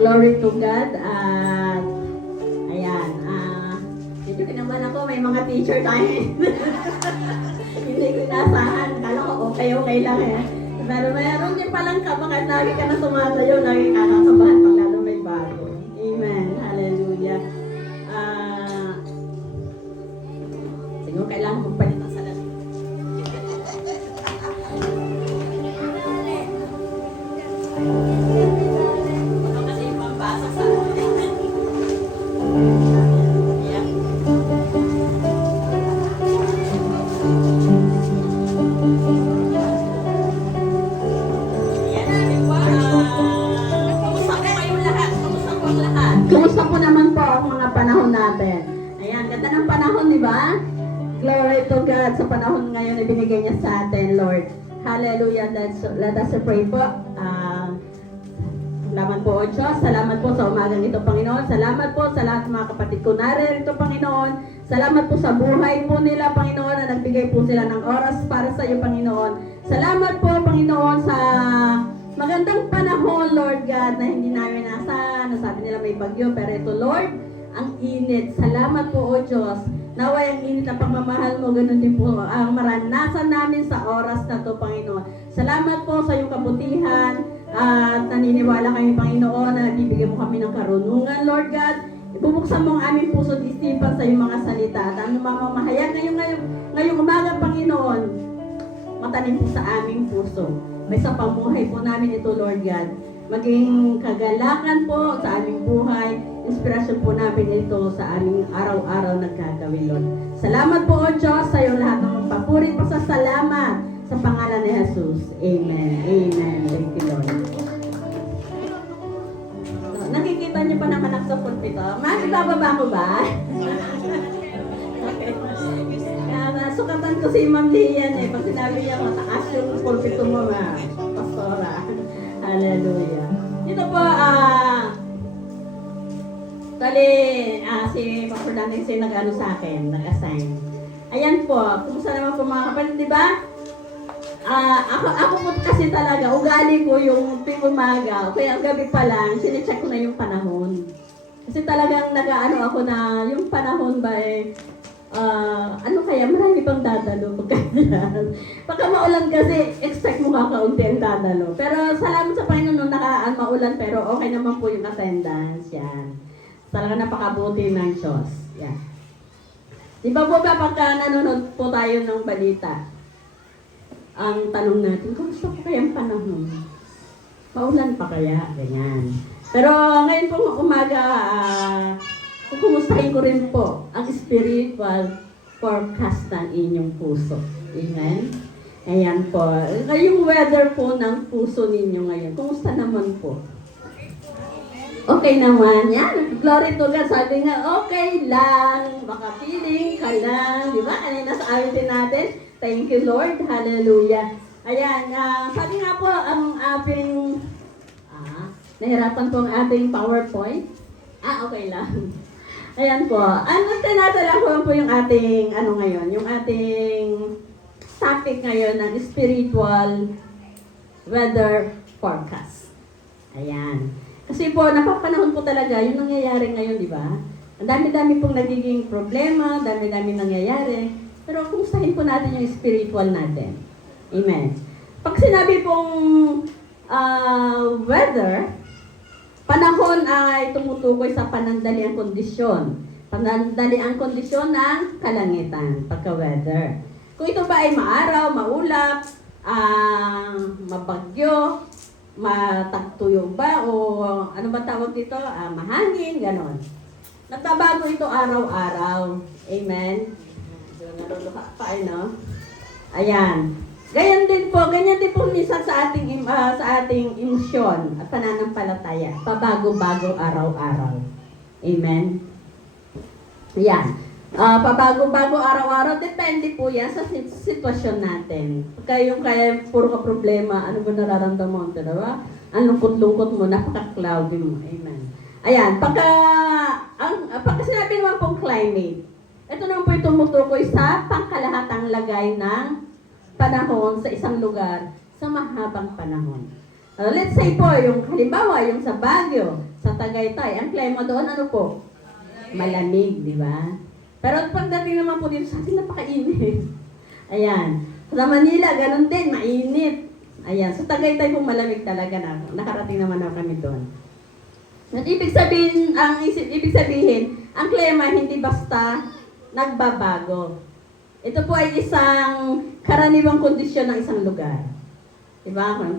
Glory to God. At ayan, medyo kinabahan ako, may mga teacher tayo. Hindi ko inasahan. Kala ko okay lang eh. Pero mayroon din palang kapag lagi ka na tumatayo, lagi ka nakakabahan pag lalo may bago. Amen. Hallelujah. Siguro kailangan magpalit ng salamin. Baka kasi pambasa sa akin. Yeah. Kumusta po naman po ang mga panahon natin? Ayan, ganda ng panahon, di ba? Glory to God sa panahon ngayon na binigay niya sa atin, Lord. Hallelujah. Let us pray po. Salamat po, O Diyos. Salamat po sa umagang ito, Panginoon. Salamat po sa lahat ng mga kapatid ko narito, Panginoon. Salamat po sa buhay po nila, Panginoon, na nagbigay po sila ng oras para sa iyo, Panginoon. Salamat po, Panginoon, sa magandang panahon, Lord God, na hindi namin nasa. Nasabi nila may bagyo, pero ito, Lord, ang init. Salamat po, O Diyos. Naway ang init na pagmamahal mo, ganun din po ang maranasan namin sa oras na to, Panginoon. Salamat po sa iyong kabutihan at naniniwala kami, Panginoon, na bibigyan mo kami ng karunungan, Lord God. Ibubuksan mo ang aming puso at isipan sa iyong mga salita. At ang mamamahayag ngayong umaga, Panginoon, matanim po sa aming puso. May sa pamuhay po namin ito, Lord God. Maging kagalakan po sa aming buhay. Inspirasyon po namin ito sa aming araw-araw na gagawin, Lord. Salamat po, O Diyos, sa iyong lahat ng magpapuri po sa salamat sa pangalan ni Jesus. Amen. Amen. Thank you, Lord. Nakikita niyo pa naman ako sa pulpito. Ibababa ko ba? Okay. Sukatan ko si Ma'am Lian eh. Pag sinabi niya mataas yung pulpito mo, pastora. Hallelujah. Dito po, si Pastor Dante si nag-ano sa akin, nag-assign. Ayan po, kumusta naman po mga kapatid, di ba? Ako po kasi talaga, ugali ko yung tuwing umaga, kaya ang gabi pa lang, sinecheck ko na yung panahon. Kasi talagang nag-ano ako na yung panahon ba ano kaya, marami pang dadalo pagka maulan kasi, expect mo kakaunti ang dadalo. Pero salamat sa Panginoon nung maulan, pero okay naman po yung attendance, yan. Talaga napakabuti ng Diyos, yan. Di ba po ba pagka nanonood po tayo ng balita, ang tanong natin, kumusta po kaya ang panahon? Maulan pa kaya? Ganyan. Pero ngayon pong umaga, kukumustahin ko rin po ang spiritual forecast ng inyong puso. Amen? Ayan po. Yung weather po ng puso ninyo ngayon, kumusta naman po? Okay naman. Yan. Glory to God. Sabi nga, okay lang. Baka feeling ka lang. Di ba? Kanina sa awitin natin. Thank you, Lord. Hallelujah. Ayan. Sabi nga po, ang ating nahirapan po ang ating PowerPoint. Okay lang. Ayan po. Tinatala ko po yung ating, ngayon, yung ating topic ngayon ng spiritual weather forecast. Ayan. Kasi po, napapanahon po talaga yung nangyayari ngayon, di ba? Ang dami-dami pong nagiging problema, dami-dami nangyayari. Pero kumustahin po natin yung spiritual natin. Amen. Pag sinabi pong weather, panahon ay tumutukoy sa panandaliang kondisyon. Panandaliang kondisyon ng kalangitan, pagka-weather. Kung ito ba ay maaraw, maulap, mabagyo, matagtuyo ba, o ano ba tawag dito, mahangin, ganon. Nagbabago ito araw-araw. Amen? Naluluha pa, no? Ayan. Ganyan din po minsan sa ating emosyon at pananampalataya. Pabago-bago araw-araw. Amen? Yan. Pabago-bago araw-araw, depende po yan sa sitwasyon natin. Kaya puro ka problema, ano ba nararamdaman mo? Diba? Ang lungkot-lungkot mo, napaka-cloudy mo. Amen. Ayan, pagka sinabi naman pong climate, ito naman po tumutukoy sa pangkalahatang lagay ng panahon sa isang lugar sa mahabang panahon. Let's say po, yung halimbawa, yung sa Baguio, sa Tagaytay, ang klima doon ano po? Malamig, di ba? Pero pagdating naman po dito sa atin, napakainit. Ayan. Sa Manila, ganun din, mainit. Ayan. Sa Tagaytay po malamig talaga na. Nakarating naman ako kami doon. At ibig sabihin, ang klima hindi basta nagbabago. Ito po ay isang karaniwang kondisyon ng isang lugar. Diba? Kung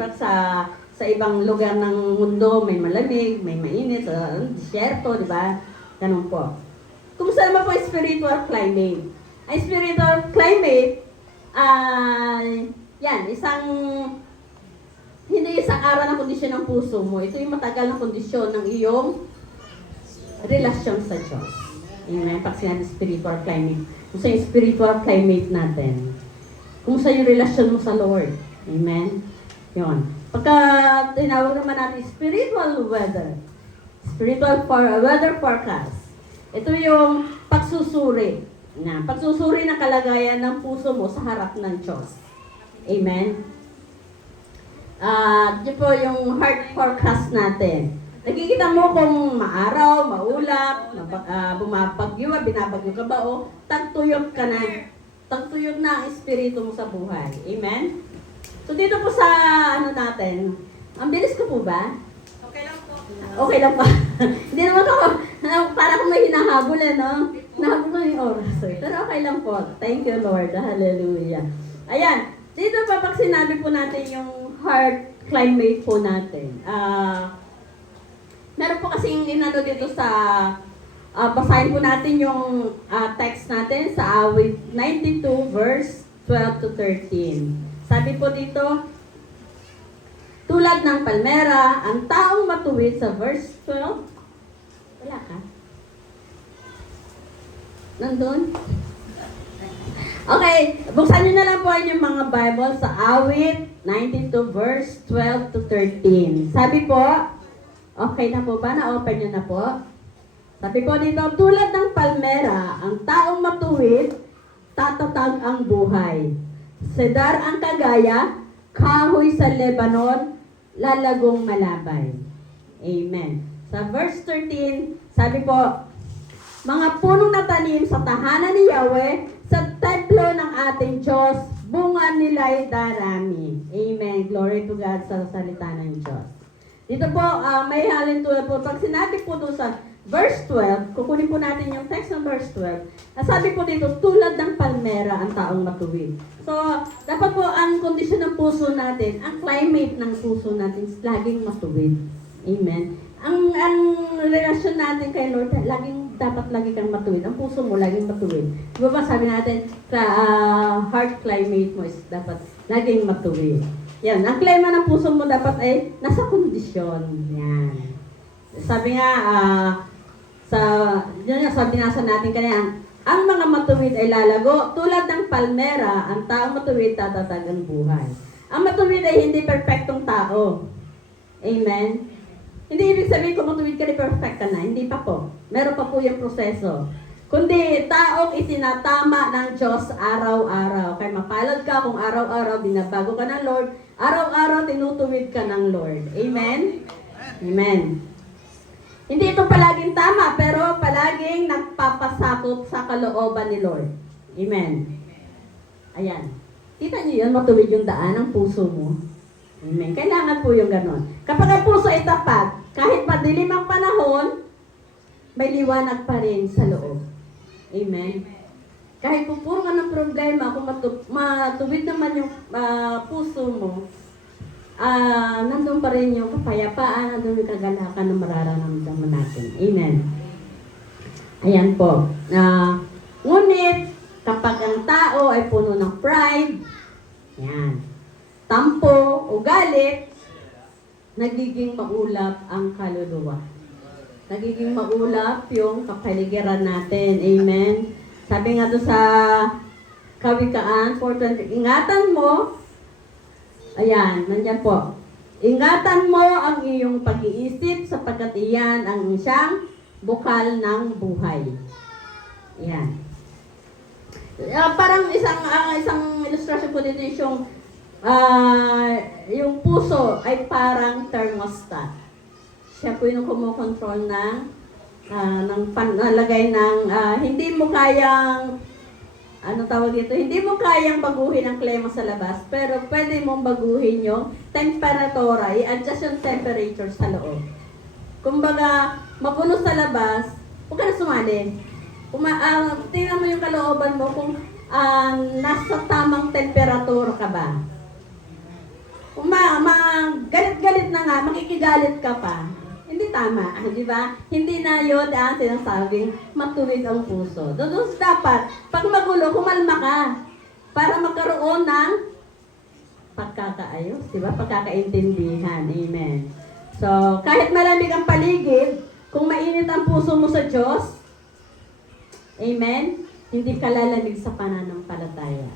sa ibang lugar ng mundo, may malamig, may mainit, sa disyerto, diba? Ganun po. Kumusta naman po spiritual climate? Ang spiritual climate, hindi isang araw na kondisyon ng puso mo. Ito yung matagal na kondisyon ng iyong relasyon sa Diyos. Amen. Pag sinabi spiritual climate, kumusta yung spiritual climate natin? Kumusta yung relasyon mo sa Lord? Amen. Yun. Pagka tinawag naman natin spiritual weather forecast. Ito yung pagsusuri. Pagsusuri ng kalagayan ng puso mo sa harap ng Diyos. Amen. Yun po yung heart forecast natin. Nakikita mo kung maaraw, maulap, bumabagyo, binabagyo ka ba o tagtuyot ka na. Tagtuyot na ang espiritu mo sa buhay. Amen? So dito po sa natin, ang bilis ko po ba? Okay lang po. Okay lang pa. Hindi naman ako, para kung may hinahabol no? Nahabol ko yung oras. Pero okay lang po. Thank you Lord. Hallelujah. Ayan. Dito pa pag sinabi po natin yung heart climate po natin. Meron po kasing inano dito sa basahin po natin yung text natin sa awit 92 verse 12 to 13. Sabi po dito, tulad ng palmera, ang taong matuwid sa verse 12. Wala ka? Nandun? Okay, buksan nyo na lang po yung mga Bible sa awit 92 verse 12 to 13. Sabi po, okay na po ba? Na-open nyo na po? Sabi po dito, tulad ng palmera, ang taong matuwid, tatatag ang buhay. Sedar ang kagaya, kahoy sa Lebanon, lalagong malabay. Amen. Sa verse 13, sabi po, mga punong natanim sa tahanan ni Yahweh, sa templo ng ating Diyos, bunga nila'y darami. Amen. Glory to God sa salita ng Diyos. Dito po, may halintulad po. Pag sinabi po doon sa verse 12, kukunin po natin yung text ng verse 12. Sabi po dito, tulad ng palmera ang taong matuwid. So, dapat po ang kondisyon ng puso natin, ang climate ng puso natin, laging matuwid. Amen. Ang relasyon natin kay Lord, dapat lagi kang matuwid. Ang puso mo, laging matuwid. Diba ba sabi natin, heart climate mo is dapat laging matuwid. Yan, ang klima ng puso mo dapat ay nasa kondisyon. Yan. Sabi nga, sabi nasa natin kanina, ang mga matuwid ay lalago, tulad ng palmera, ang taong matuwid tatatag ang buhay. Ang matuwid ay hindi perfectong tao. Amen? Hindi ibig sabihin kung matuwid ka, perfect ka na. Hindi pa po. Meron pa po yung proseso. Kundi taong itinatama ng Diyos araw-araw. Kaya mapalad ka kung araw-araw binabago ka ng Lord, araw-araw tinutuwid ka ng Lord. Amen? Amen. Hindi ito palaging tama, pero palaging nagpapasakop sa kalooban ni Lord. Amen. Ayan. Kita niyo yun, matuwid yung daan ng puso mo. Amen. Kailangan po yung ganon. Kapag ang puso ay tapat, kahit madilim ang panahon, may liwanag pa rin sa loob. Amen. Kahit po puro ka ng problema, kung matuwid naman yung puso mo, nandun pa rin yung kapayapaan, nandun yung kagalakan na mararamdaman natin. Amen. Ayan po. Ngunit, kapag ang tao ay puno ng pride, yan, tampo o galit, nagiging maulap ang kaluluwa. Nagiging maulap yung kapaligiran natin. Amen. Sabi nga doon sa Kawikaan 4:20, ingatan mo, ayan, nandiyan po. Ingatan mo ang iyong pag-iisip sapagkat iyan ang siyang bukal ng buhay. Ayan. Parang isang ilustrasyon po dito yung yung puso ay parang thermostat. Siya po yung kumukontrol ng panlagay ng hindi mo kayang ano tawag dito, hindi mo kayang baguhin ang klima sa labas, pero pwede mong baguhin yung temperatura, i-adjust yung temperature sa loob. Kumbaga, mapuno sa labas, huwag ka na sumali. Tingnan mo yung kalooban mo kung nasa tamang temperatura ka ba. Kung galit-galit na nga, makikigalit ka pa. Hindi tama, di ba? Hindi na yun ang sinasabing matuwid ang puso. Doon dapat, pag magulo, kumalma ka para magkaroon ng pagkakaayos, di ba? Pagkakaintindihan. Amen. So, kahit malamig ang paligid, kung mainit ang puso mo sa Diyos, amen, hindi ka lalamig sa pananampalataya.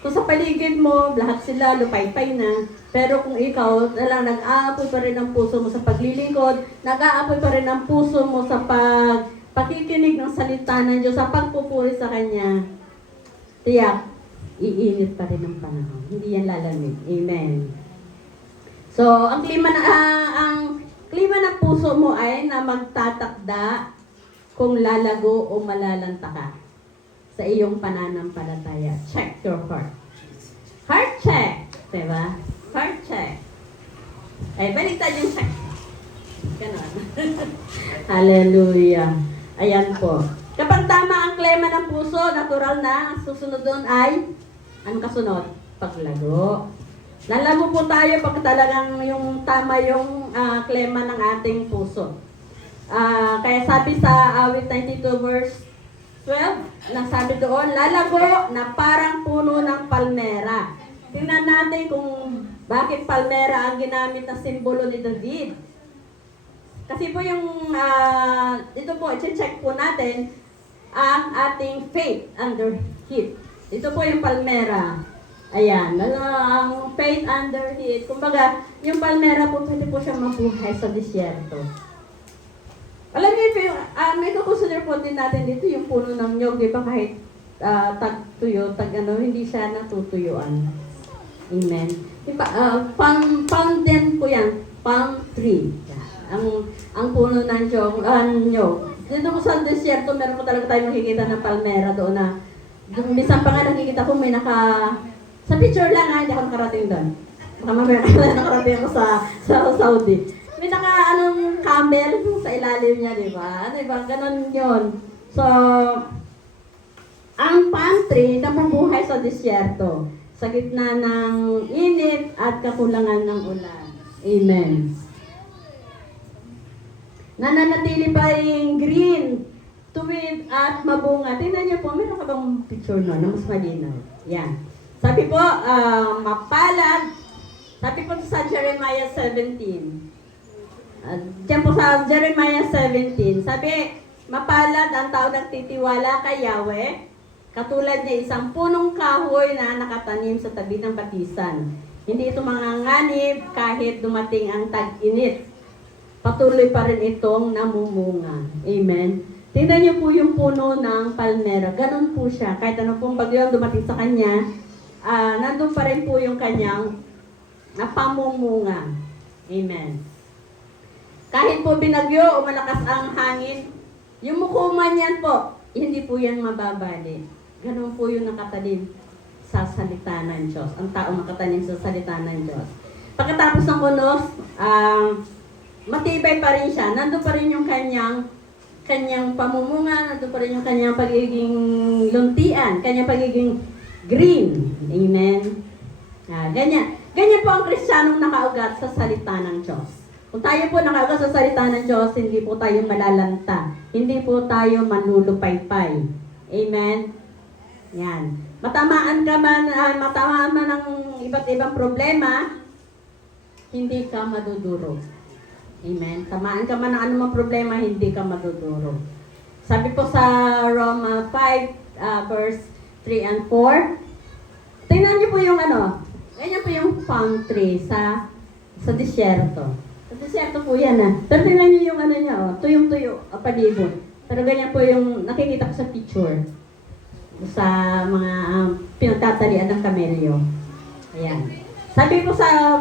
Kung sa paligid mo, lahat sila lupay-pay na, pero kung ikaw, nag-aapoy pa rin ang puso mo sa paglilingkod, nag-aapoy pa rin ang puso mo sa pakikinig ng salita ng Diyos, sa pagpupuri sa Kanya, tiyak, iinit pa rin ang panahon. Hindi yan lalamig. Amen. So, ang klima ng puso mo ay na magtatakda kung lalago o malalanta ka sa iyong pananampalataya. Check your heart. Heart check. Diba? Heart check. Ay, baliktad yung check. Ganon. Hallelujah. Ayan po. Kapag tama ang klema ng puso, natural na, susunod doon ay, anong kasunod? Paglago. Lalago po tayo pag talagang yung tama yung klema ng ating puso. Kaya sabi sa awit 92 verse 12, nasabi doon, lalago na parang puno ng palmera. Tingnan natin kung bakit palmera ang ginamit na simbolo ni David. Kasi po yung, ito po, i-check po natin ang ating faith under heat. Ito po yung palmera. Ayan, ang faith under heat. Kumbaga, yung palmera po, pwede po siya mabuhay sa disyerto. Alam niyo, may kukonsider po din natin dito yung puno ng nyog, di ba kahit tag-tuyo, hindi siya natutuyuan. Amen. Diba, palm din po yan, palm tree. Ang puno ng nyog. Dito po sa disyerto, meron po talaga tayo makikita ng palmera doon na, minsan pa nga nakikita ko may sa picture lang hindi ako nakarating doon. Baka mamaya nakarating ako sa Saudi. May camel sa ilalim niya, di ba? Diba? Ganon yun. So, ang palm tree nabubuhay sa disyerto, sa gitna ng init at kakulangan ng ulan. Amen. Nananatili pa yung green, tuwid at mabunga. Tingnan niyo po, meron ka bang picture na mas malinaw? Yan. Sabi po, mapalad. Sabi po sa Jeremiah 17. Diyan po sa Jeremiah 17. Sabi, mapalad ang tao nagtitiwala kay Yahweh, katulad niya isang punong kahoy na nakatanim sa tabi ng batisan. Hindi ito manganganib kahit dumating ang tag-init. Patuloy pa rin itong namumunga. Amen. Tingnan niyo po yung puno ng palmera. Ganon po siya. Kahit ano pong bagyo ang dumating sa kanya, nandun pa rin po yung kanyang pamumunga. Amen. Kahit po binagyo o malakas ang hangin, yung mukuman yan po, hindi po yan mababali. Ganon po yung nakatanim sa salita ng Diyos. Ang tao makatanim sa salita ng Diyos. Pagkatapos ng unos, matibay pa rin siya. Nandun pa rin yung kanyang pamumunga, nandun pa rin yung kanyang pagiging luntian, kanyang pagiging green. Amen. Ganyan. Ganyan po ang Kristiyanong nakaugat sa salita ng Diyos. Kung tayo po nakaugat sa salita ng Diyos, hindi po tayo malalanta. Hindi po tayo manlulupaypay. Amen. Yan. Matamaan man ng iba't ibang problema, hindi ka madudurog. Amen. Tamaan ka man ng anumang problema, hindi ka madudurog. Sabi po sa Roma 5, verse 3 and 4, tingnan niyo po yung ganyan po yung palm tree sa disyerto. Sa disyerto po yan Pero tingnan niyo yung niya, tuyong-tuyo, palibot. Pero ganyan po yung nakikita ko sa picture. Sa mga pinagtatalian ng kamelyo. Ayan. Sabi po sa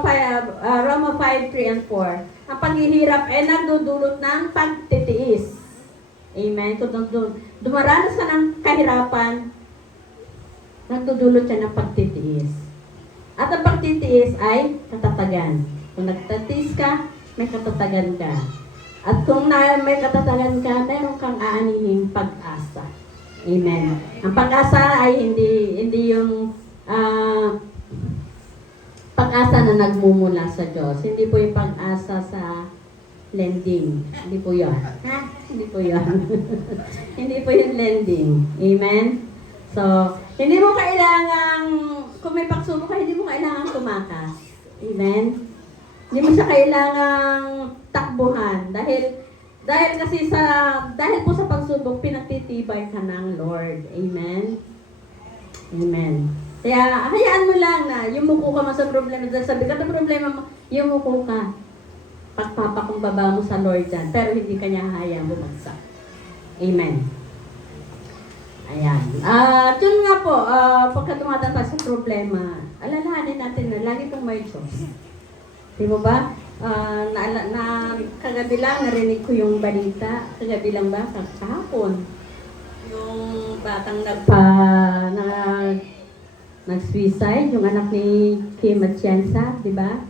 Roma 5, 3 and 4, ang paghihirap ay nagdudulot ng pagtitiis. Amen. Kung dumaranas ka ng kahirapan, nagdudulot siya ng pagtitiis. At ang pagtitiis ay katatagan. Kung nagtatiis ka, may katatagan ka. At kung may katatagan ka, meron kang aanihing pag-asa. Amen. Ang pag-asa ay hindi yung pag-asa na nagmumula sa Diyos. Hindi po yung pag-asa sa lending. Hindi po yun. Ha? Hindi po yun. Hindi po yung lending. Amen? So, hindi mo kailangang, kung may pagsubok ka, hindi mo kailangang tumakas. Amen? Hindi mo siya kailangang takbuhan. Dahil po sa pagsubok, pinagtitibay ka ng Lord. Amen? Amen. Kaya, hayaan mo lang na yumuko ka mo sa problema. Dahil sabi ka ng problema mo, yumuko ka. Pagpapakumbaba mo sa Lord dyan. Pero hindi ka niya hayaan bumagsak. Amen. Ayan. Yun nga po, pagka tumatata sa problema, alalahanin natin na lagi pong may Diyos. Di mo ba? Kagabi lang, narinig ko yung balita. Kagabi lang ba? Kahapon. Yung batang nag-suicide, yung anak ni Kim Atienza, di ba?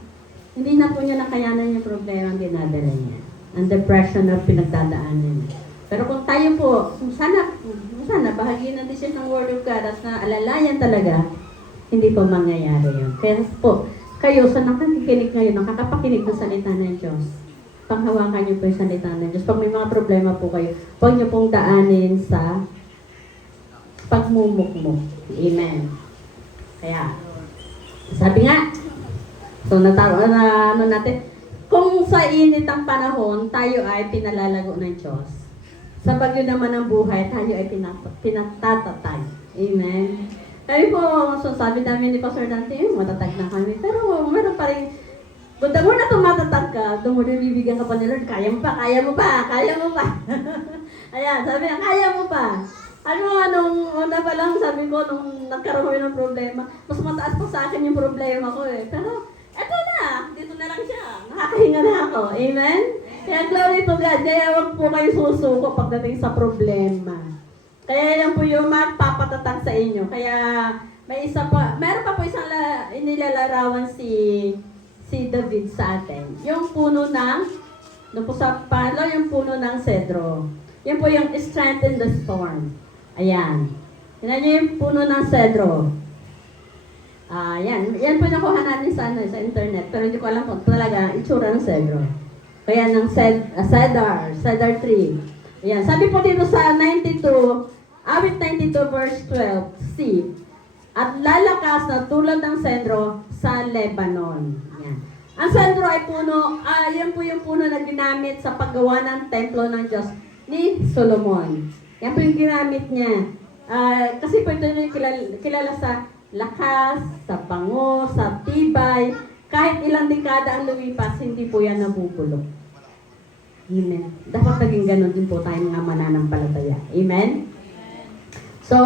Hindi na po niya nakayanan yung problema ang dinadala niya. Ang depression na pinagdadaanan niya. Pero kung tayo po, sana bahagi na din siya ng Word of God at na alalayan talaga, hindi po mangyayari yun. Kaya po, kayo sa nakikinig ngayon, nakakapakinig ng salita ng Diyos, panghawakan niyo po yung salita ng Diyos. Pag may mga problema po kayo, huwag niyo pong daanin sa pagmumukmuk. Amen. Kaya, sabi nga, so ano natin, kung sa init ang panahon, tayo ay pinalalago ng Diyos. Sa bagyo naman ng buhay, tayo ay pinatatatag. Amen. Kaya po, so sabi namin ni Pastor Dante, matatag na kami. Pero meron pa rin, kung the more na tumatatag ka, the more bibigyan ka pa ni Lord, kaya mo pa, kaya mo pa, kaya mo pa. Ayan, sabi niya, kaya mo pa. Nung una pa lang, sabi ko, nung nagkaroon kami ng problema, mas mataas pa sa akin yung problema ko eh. Pero, eto na, dito na lang siya. Nakakahinga na ako. Amen? Kaya glory to God. Kaya wag po kayo susuko pagdating sa problema. Kaya yan po yung magpapatatag sa inyo. Kaya, meron pa po isang inilalarawan si David sa atin. Yung puno ng, doon po sa palo, yung puno ng cedro. Yan po yung strength in the storm. Ayan. Tignan niyo yung puno ng cedro. Yan po nakuha natin sa internet. Pero hindi ko alam kung talaga itsura ng cedro. Kaya ng cedar tree. Ayan. Sabi po dito sa 92, awit 92 verse 12, see, at lalakas na tulad ng cedro sa Lebanon. Ayan. Ang cedro ay puno, yan po yung puno na ginamit sa paggawa ng templo ng Diyos ni Solomon. Yan po yung ginamit niya. Kasi po ito yung kilala sa lakas, sa bango, sa tibay. Kahit ilang dekada ang lumipas, hindi po yan nabubulok. Amen. Dapat naging ganun din po tayo mga mananampalataya. Amen? So,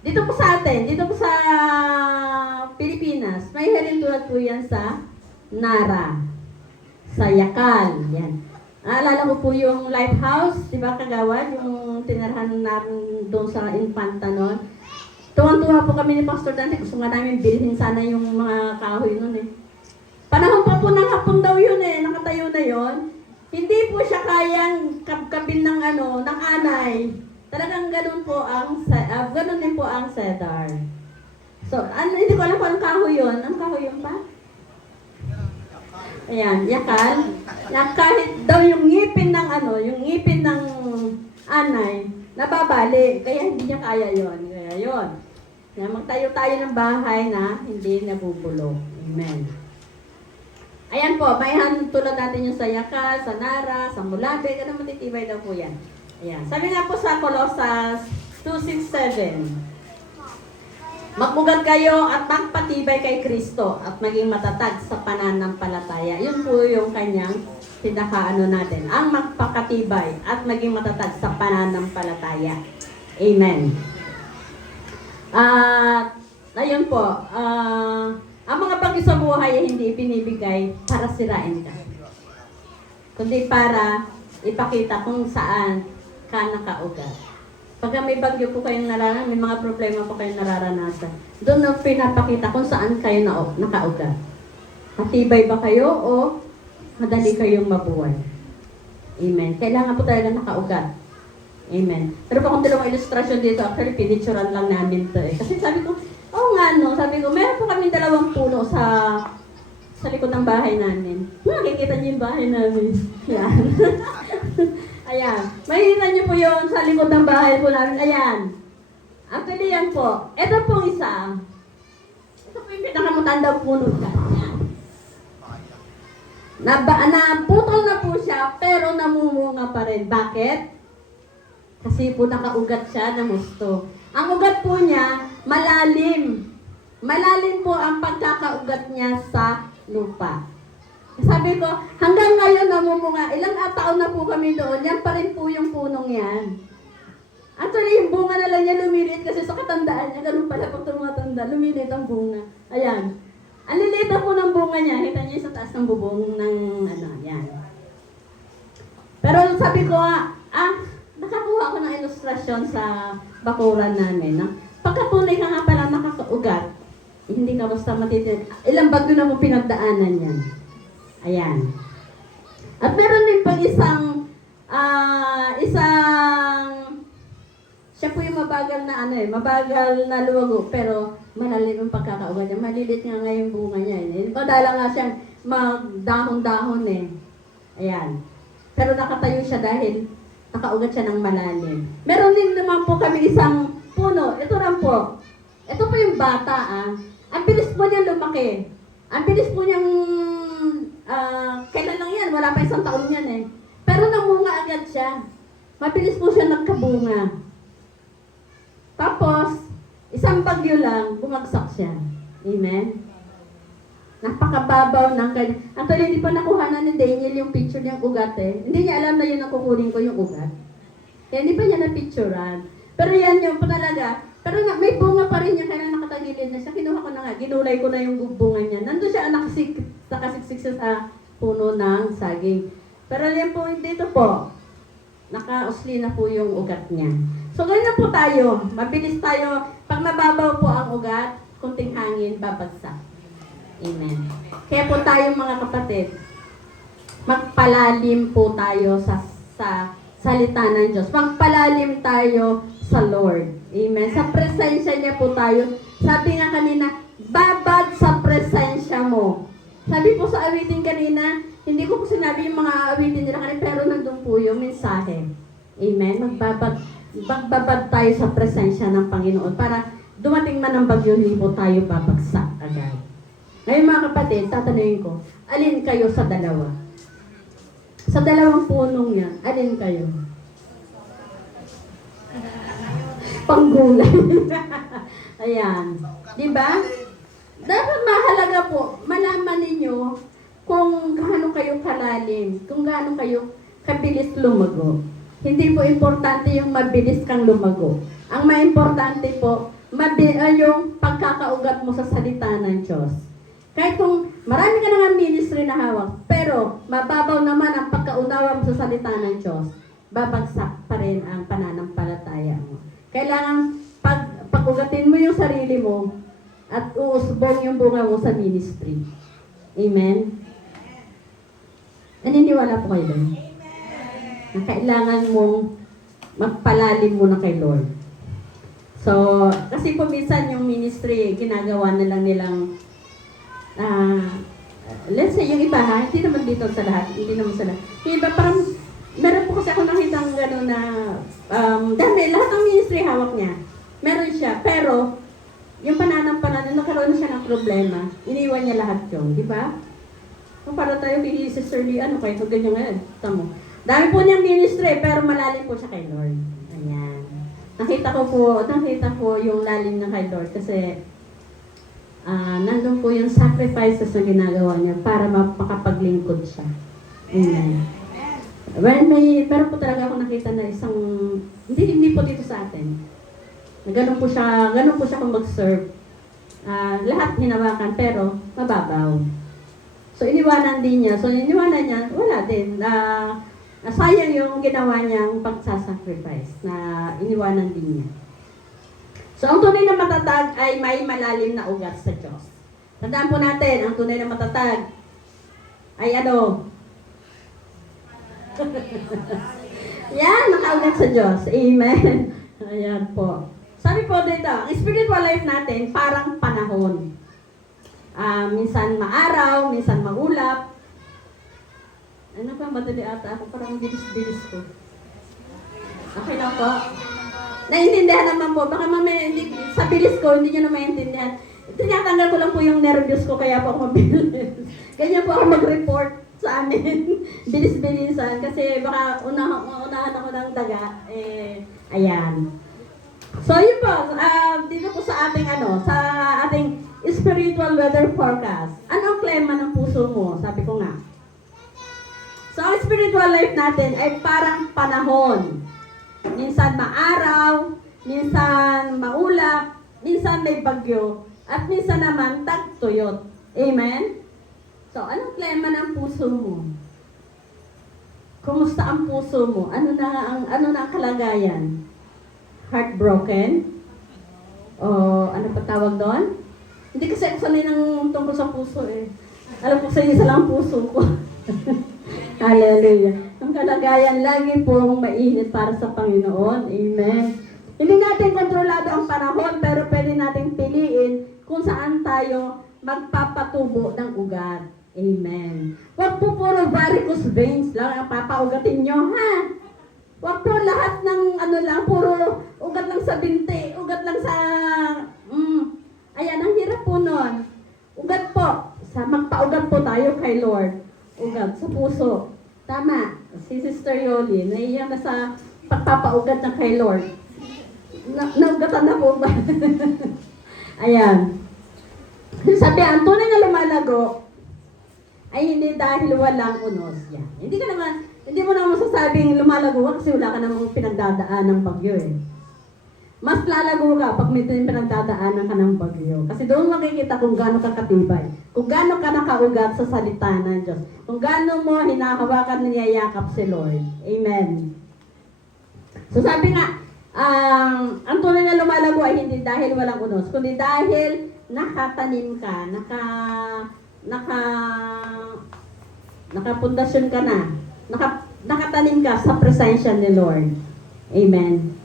dito po sa atin, dito po sa Pilipinas, may halintulad po yan sa Nara, sa Yakal. Yan. Naalala ko po yung Lighthouse, di ba kagawad? Yung tinirahan namin doon sa Infanta noon. Tuwang-tuwa po kami ni Pastor Dante. Gusto nga namin bilhin sana yung mga kahoy noon eh. Panahon pa po ng hapon daw yun eh. Nakatayo na yun. Hindi po siya kayang kabin ng ng anay. Talagang ganun po ganun din po ang cedar. So, hindi ko alam kung anong kahoy yun. Anong kahoy yun pa? Ayan, yakal. Kahit daw yung ngipin ng yung ngipin ng anay, nababali. Kaya hindi niya kaya yon. Kaya yon. Magtayo tayo ng bahay na hindi nabubulok. Amen. Ayan po, may tulad natin yung sa Yakal, sa Nara, sa Mulabe, ganun matitibay daw po yan. Ayan. Sabi nga po sa Colossus 2:6-7, magbugat kayo at magpatibay kay Kristo at maging matatag sa pananampalataya. Yun po yung kanyang natin. Ang magpakatibay at maging matatag sa pananampalataya. Amen. ayun po, ang mga bagyo sa buhay ay hindi ipinibigay para sirain ka, kundi para ipakita kung saan ka nakaugat. Pagka may bagyo po kayong nararanasan, may mga problema po kayong nararanasan, doon na pinapakita kung saan kayo nakaugat. Matibay ba kayo o madali kayong mabuhay? Amen. Kailangan po talaga nakaugat. Amen. Pero pa kung dalawang ilustrasyon dito, actually, pinicturan lang namin to eh. Kasi sabi ko, sabi ko, meron po kami dalawang puno sa likod ng bahay namin. Nakikita niyo yung bahay namin. Yan. Ayan. Makikita niyo po yun sa likod ng bahay po namin. Ayan. Actually, yan po. Ito pong isa. Ito po yung pinakamatandang puno dyan. Ayan. Naputol na po siya, pero namumunga pa rin. Bakit? Kasi po nakaugat siya ng gusto. Ang ugat po niya, malalim. Malalim po ang pagkakaugat niya sa lupa. Sabi ko, hanggang ngayon namumunga, ilang taon na po kami doon, yan pa rin po yung punong yan. Actually, yung bunga na lang niya lumiliit kasi sa katandaan niya, ganun pala pag tumatanda, lumiliit ang bunga. Ayan. Ang liliit na po ng bunga niya, kita niyo sa taas ng bubong ng yan. Pero sabi ko, nakakuha ako ng ilustrasyon sa bakuran namin. Pagkatunay ka nga pala nakakaugat, hindi ka basta matitin. Ilang bagyo na mo pinagdaanan yan. Ayan. At meron din pang siya po yung mabagal na luwago, pero malalim yung pagkakaugat niya. Malilit nga yung bunga niya. Padala nga siyang magdahon-dahon eh. Ayan. Pero nakatayo siya dahil nakaugat siya ng malalim. Meron din naman po kami isang puno. Ito lang po. Ito po yung bata. Ang bilis po niya lumaki. Ang bilis po niyang kailan lang yan? Wala pa isang taon yan eh. Pero namunga agad siya. Mabilis po siya nagkabunga. Tapos, isang bagyo lang, bumagsak siya. Amen? Napakababaw ng kanya. Actually, hindi pa nakuha na ni Daniel yung picture niyang ugat eh. Hindi niya alam na yun ang kukunin ko yung ugat. Kaya hindi pa niya na-picturean. Pero yan yung talaga. Pero may bunga pa rin niya, kaya nakatagilid na siya. Kinuha ko na nga, ginulay ko na yung bunga niya. Nandun siya nakasiksik sa puno ng saging. Pero yan po, dito po, nakausli na po yung ugat niya. So, ganyan po tayo. Mabilis tayo. Pag mababaw po ang ugat, kunting hangin, babagsak. Amen. Kaya po tayo mga kapatid, magpalalim po tayo sa salita ng Diyos. Magpalalim tayo sa Lord. Amen. Sa presensya niya po tayo. Sabi nga kanina, babad sa presensya mo. Sabi po sa awitin kanina, hindi ko po sinabi yung mga awitin nila kanina, pero nandun po yung mensahe. Amen. Magbabad tayo sa presensya ng Panginoon para dumating man ang bagyo, hindi po tayo babagsak agad. Ngayon mga kapatid, tatanungin ko, alin kayo sa dalawa? Sa dalawang punong yan, alin kayo? Panggulay. Ayan. Diba? Dapat mahalaga po, malaman ninyo kung gaano kayo kalalim, kung gaano kayo kabilis lumago. Hindi po importante yung mabilis kang lumago. Ang maimportante po, yung pagkakaugat mo sa salita ng Diyos. Kahit kung marami ka na nga ministry na hawak, pero mababaw naman ang pagkaunawa mo sa salita ng Diyos, babagsak pa rin ang pananampalataya mo. Kailangan pag-ugatin mo yung sarili mo at uusbong yung bunga mo sa ministry. Amen? Naniniwala po kayo doon? Na kailangan mong magpalalim muna kay Lord. So, kasi po minsan yung ministry, ginagawa na lang nilang let's say yung iba ha, hindi naman dito sa lahat, hindi naman sa lahat. Yung iba parang, meron po kasi ako nakita ng gano'n na, dahil lahat ng ministry hawak niya, meron siya, pero, yung pananampalataya, nagkaroon siya ng problema, iniwan niya lahat yun, di ba? Kung para tayo kay Sister Lee, ano kayo, kung ganyan ngayon, tamo. Dami po niyang ministry, pero malalim po siya kay Lord. Ayan. Nakita ko yung lalim na kay Lord, kasi, nandun po yung sacrifices na ginagawa niya para makapaglingkod siya. Amen. Pero po talaga ako nakita na isang, hindi po dito sa atin. Ganun po siya kung mag-serve. Lahat hinawakan pero mababaw. So iniwanan din niya. So iniwanan niya, wala din. Sayang yung ginawa niyang pagsasacrifice na iniwanan din niya. So ang tunay na matatag ay may malalim na ugat sa Diyos. Tandaan po natin, ang tunay na matatag ay ano? Yan, nakaugat sa Diyos. Amen. Ayan po. Sabi po dito, ang spiritual life natin parang panahon. Minsan maaraw, minsan maulap. Ano ba, madali ata ako, parang bilis-bilis ko. Okay lang po. Naiintindihan naman po. Baka mamaya, sa bilis ko, hindi nyo na maintindihan. Tinatanggal ko lang po yung nervyos ko, kaya po ako mabilis. Ganyan po ako mag-report sa amin. Bilis-bilisan. Kasi baka unahan ako ng daga. Ayan. So yun po, dito po sa ating sa ating spiritual weather forecast. Ano ang klema ng puso mo? Sabi ko nga. So ang spiritual life natin ay parang panahon. Minsan maaraw, minsan maulap, minsan may bagyo, at minsan naman tagtuyot. Amen? So anong klema ng puso mo? Kumusta ang puso mo? Ano na ang kalagayan? Heartbroken? O ano pa tawag doon? Hindi kasi ako sanay ng tungkol sa puso eh. Alam ko sa isa lang puso ko. Hallelujah. Ang kalagayan lagi pong mainit para sa Panginoon. Amen. Hindi natin kontrolado ang panahon, pero pwede natin piliin kung saan tayo magpapatubo ng ugat. Amen. Huwag po puro varicose veins lang ang papaugatin nyo, ha? Huwag po lahat ng puro ugat lang sa binti, ugat lang sa... Ayan, ang hirap po nun. Ugat po. Magpaugat po tayo kay Lord. Ugat sa puso. Tama. Si Sister Yoli, naiiyak na sa pagpapaugat na kay Lord. Naugatan na po ba? Ayan. Sabi, ang tunay na lumalago ay hindi dahil walang unos. Yan. Hindi mo naman masasabing lumalago ka kasi wala ka namang pinagdadaan ng bagyo eh. Mas lalago ka pag may pinagdadaanan ka ng bagyo. Kasi doon makikita kung gaano ka katibay. Kung gaano ka nakaugat sa salita ng Diyos. Kung gaano mo hinahawakan niyayakap si Lord. Amen. So sabi nga, ang tunay na lumalago ay hindi dahil walang unos, kundi dahil nakatanim ka, nakapundasyon ka na, nakatanim ka sa presensya ni Lord. Amen.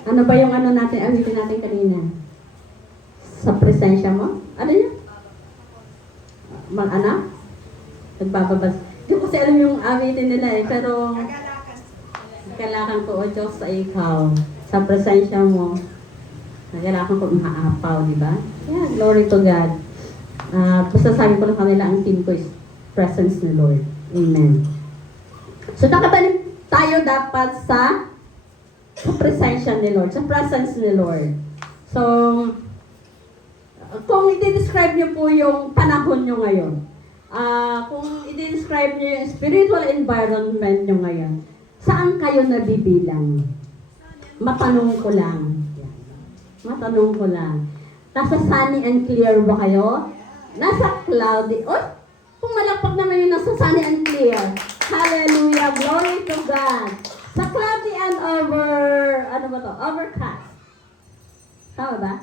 Ano ba yung awitin natin kanina? Sa presensya mo? Ano yun? Nagbababas. Hindi ko kasi alam yung awitin nila eh, pero nagkalakan ko, O Diyos, sa ikaw. Sa presensya mo, nagkalakan ko maapaw, di ba? Yeah, glory to God. Basta sabi ko lang kanila, ang team ko is presence ni Lord. Amen. So, nakatanim tayo dapat sa presensya ni Lord, sa presence ni Lord. So, kung i-describe niyo po yung panahon niyo ngayon, kung i-describe niyo yung spiritual environment niyo ngayon, saan kayo nabibilang? Matanong ko lang. Matanong ko lang. Nasa sunny and clear ba kayo? Nasa cloudy? Kung malakpak naman yung nasa sunny and clear. Hallelujah! Glory to God! Sa cloudy and overcast. Tama ba?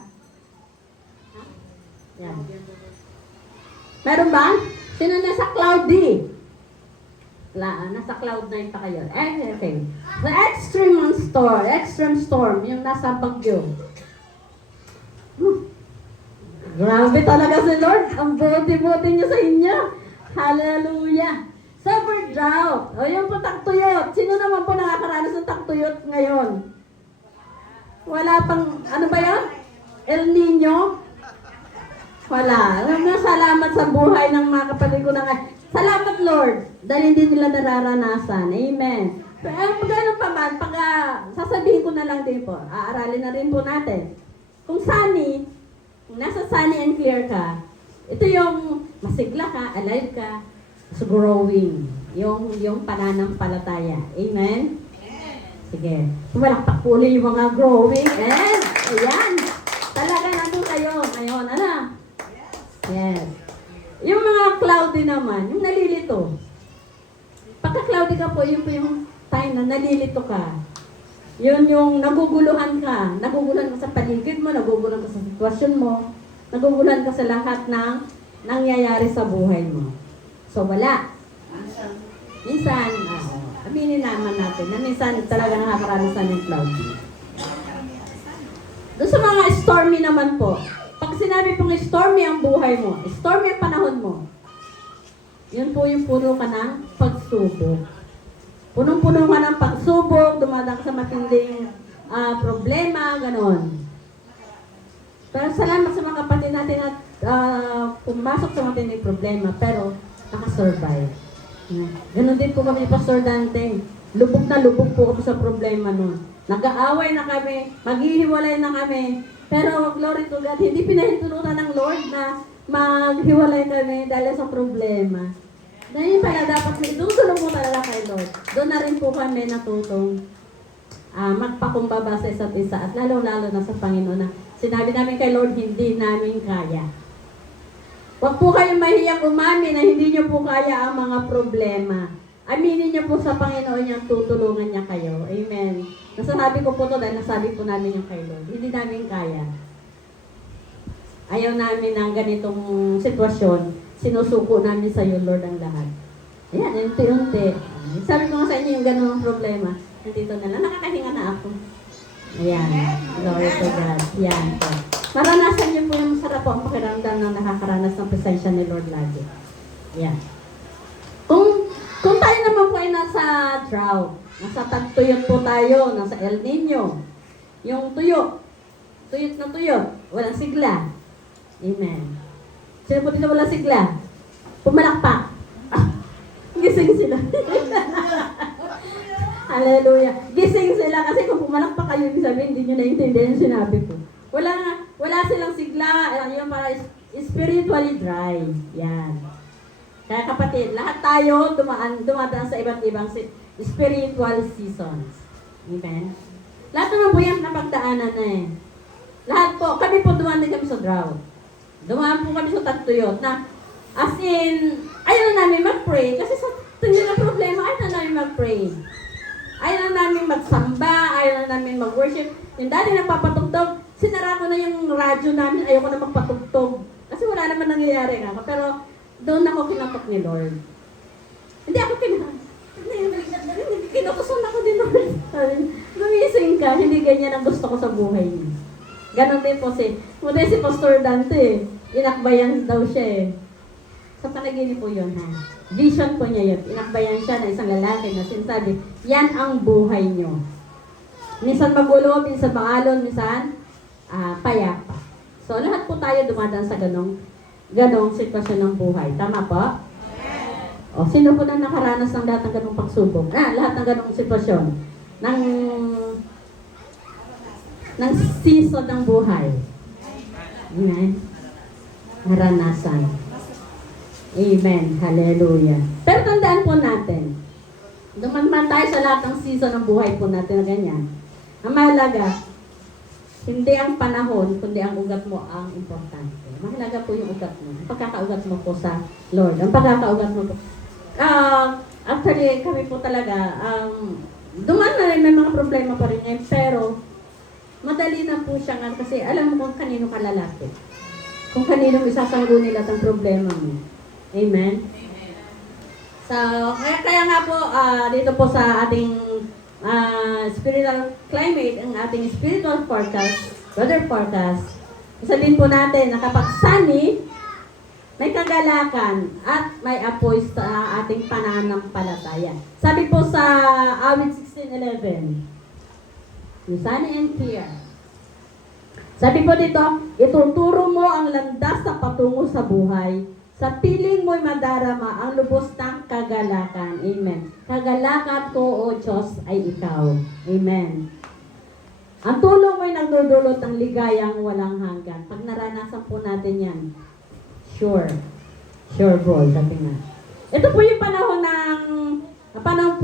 Yan. Meron ba? Sino nasa cloudy? Nasa cloud 9 pa kayo. Okay. The extreme storm, yung nasa bagyo. Grabe talaga si Lord. Ang buti-buti niya sa inyo. Hallelujah. Summer drought. O yung po tagtuyot. Sino naman po nakakaranas ng tagtuyot ngayon? Wala pang, ano ba yan? El Nino? Wala. Salamat sa buhay ng mga kapatid ko na salamat Lord. Dahil hindi nila nararanasan. Amen. Pero gano'n pa man, sasabihin ko na lang din po, aaralin na rin po natin. Kung nasa sunny and clear ka, ito yung masigla ka, alive ka, so growing. Yung pananampalataya. Amen? Sige. Pumalakpak po ulit yung mga growing. And, ayan. Talaga nandun kayo ngayon. Panginoon. Ano? Yes. Yung mga cloudy naman, yung nalilito. Pagka-cloudy ka po, yun po yung time na nalilito ka. Yun yung naguguluhan ka. Naguguluhan ka sa paligid mo, naguguluhan ka sa sitwasyon mo, naguguluhan ka sa lahat ng nangyayari sa buhay mo. So, wala. Minsan, aminin naman natin na minsan talaga nakakaranasan ng cloudy. Doon sa mga stormy naman po, pag sinabi pong stormy ang buhay mo, stormy ang panahon mo, yun po yung puno ka ng pagsubok. Punong-puno ka ng pagsubok, dumadaan ka sa matinding problema, ganon. Pero salamat sa mga kapatid natin at pumasok sa matinding problema, pero nakasurvive. Ganon din po kami, Pastor Dante. Lubog na lubog po kami sa problema nun. Nag-aaway na kami, maghihiwalay na kami. Pero glory to God, hindi pinahintulutan ng Lord na maghiwalay kami dahil sa problema. Dahil pala dapat may tutulong mo talaga kay Lord. Doon na rin po kami natutong magpakumbaba sa isa't isa at lalo-lalo na sa Panginoon na sinabi namin kay Lord, hindi namin kaya. Huwag po kayong mahiyang umamin na hindi nyo po kaya ang mga problema. Aminin nyo po sa Panginoon yung tutulungan niya kayo. Amen. Nasabi ko po to dahil nasabi po namin yung kay Lord. Hindi namin kaya. Ayaw namin ng ganitong sitwasyon. Sinusuko namin sa iyo, Lord, ang lahat. Ayan, unti-unti. Sabi ko nga sa inyo yung ganung problema. Nandito na lang. Nakakahinga na ako. Ayan. Glory to God. Ayan po. Maranasan niyo po yung masarap po ang pakiramdam ng nakakaranas ng presensya ni Lord lagi. Ayan. Kung tayo naman po ay nasa drought, nasa tagtuyot po tayo, nasa El Nino, yung tuyot na tuyot, walang sigla. Amen. Sino po dito walang sigla? Pumalakpak. Gising sila. Hallelujah. Gising sila kasi kung pumalakpak kayo, ibig sabihin, hindi nyo naintindihan yung sinabi ko. Wala silang sigla, yung para spiritually dry. Yan. Kaya kapatid, lahat tayo dumadaan sa iba't ibang spiritual seasons. Amen? Lahat naman po yan napagdaanan na eh. Lahat po, kami po dumaan din kami sa drought. Dumaan po kami sa tagtuyot na as in, ayaw na namin mag-pray kasi sa tingin ng problema, ayaw na namin mag-pray. Ayaw na namin magsamba, ayaw na namin mag-worship. Yung dati nagpapatugtog, sinara ko na yung radyo namin, ayaw ko na magpatugtog. Kasi wala naman nangyayari nga. Pero doon ako kinatok ni Lord. Hindi ako kinutusan ako ni Lord. Gumising ka, hindi ganyan ang gusto ko sa buhay niya. Ganon din po si Pastor Dante. Inakbayan daw siya eh. Sa panaginip po yun ha. Vision po niya yun. Inakbayan siya na isang lalaki na sinasabi, yan ang buhay niyo. Minsan magulo, minsan maalon, minsan payapa. So lahat po tayo dumadaan sa ganong sitwasyon ng buhay. Tama po? O, sino po na nakaranas ng lahat ng ganong pagsubok? Lahat ng ganong sitwasyon. Ng season ng buhay. Amen. Naranasan. Amen. Hallelujah. Pero tandaan po natin, duman tayo sa lahat ng season ng buhay po natin na ganyan. Ang mahalaga, hindi ang panahon, kundi ang ugat mo ang importante. Mahalaga po yung ugat mo. Ang pagkakaugat mo po sa Lord. Ang pagkakaugat mo po. Actually, kami po talaga, duman na rin, may mga problema pa rin ngayon, pero madali na po siya nga kasi alam mo kung kanino ka lalapit. Kung kanino isasangguni lahat ang problema mo. Amen? So, kaya nga po, dito po sa ating spiritual climate, ang ating spiritual forecast, weather forecast, sabihin po natin na kapag sunny, may kagalakan at may apoy sa ating pananampalataya. Sabi po sa awit 16:11, sunny and clear. Sabi po dito, ituturo mo ang landas na patungo sa buhay. Sa piling mo'y madarama ang lubos ng kagalakan. Amen. Kagalakan ko, O Diyos, ay ikaw. Amen. Ang tulong mo'y nagdudulot ng ligayang walang hanggan. Pag naranasan po natin yan, sure bro, sabi nga. Ito po yung panahon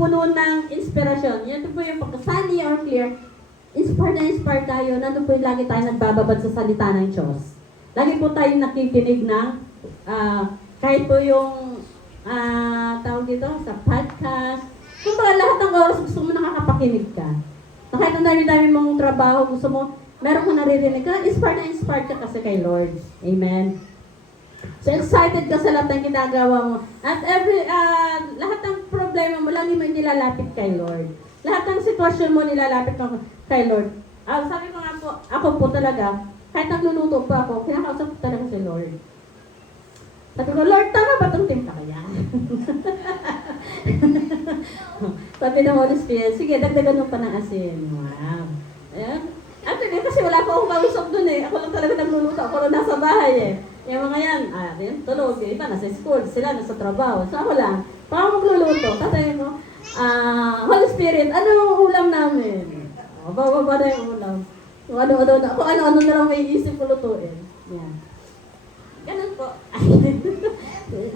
puno ng inspirasyon. Ito po yung pagka-sunny or clear, inspired tayo. Nandun po yung lagi tayo nagbababad sa salita ng Diyos. Lagi po tayong nakikinig ng kahit po yung tawag dito sa podcast. Kung ba lahat ng oras gusto mo nakakapakinig ka. Na kahit ang dami-dami mong trabaho, gusto mo, meron ka naririnig ka, inspired ka kasi kay Lord. Amen. So excited ka sa lahat ng ginagawa mo. At lahat ng problema mo, lagi mo nilalapit kay Lord. Lahat ng sitwasyon mo, nilalapit mo kay Lord. Sabi ko nga po, ako po talaga, kahit nagluluto pa ako, kinakausap ko talaga si Lord. Sabi ko, Lord, tama ba itong timpla kaya? Sabi ng Holy Spirit, sige, dagdagan mo pa ng asin. Wow. Ayan. Actually, kasi wala pa akong kausap dun eh. Ako lang talaga nagluluto. Ako lang nasa bahay eh. Yung mga yan, tulog. Yung iba nasa school, sila nasa trabaho. So ako lang, parang magluluto. Tatay mo, Holy Spirit, ano ang ulam namin? Bababa na yung ulam. Kung ano-ano na lang may isip ko lutuin. Yan. Ganun po.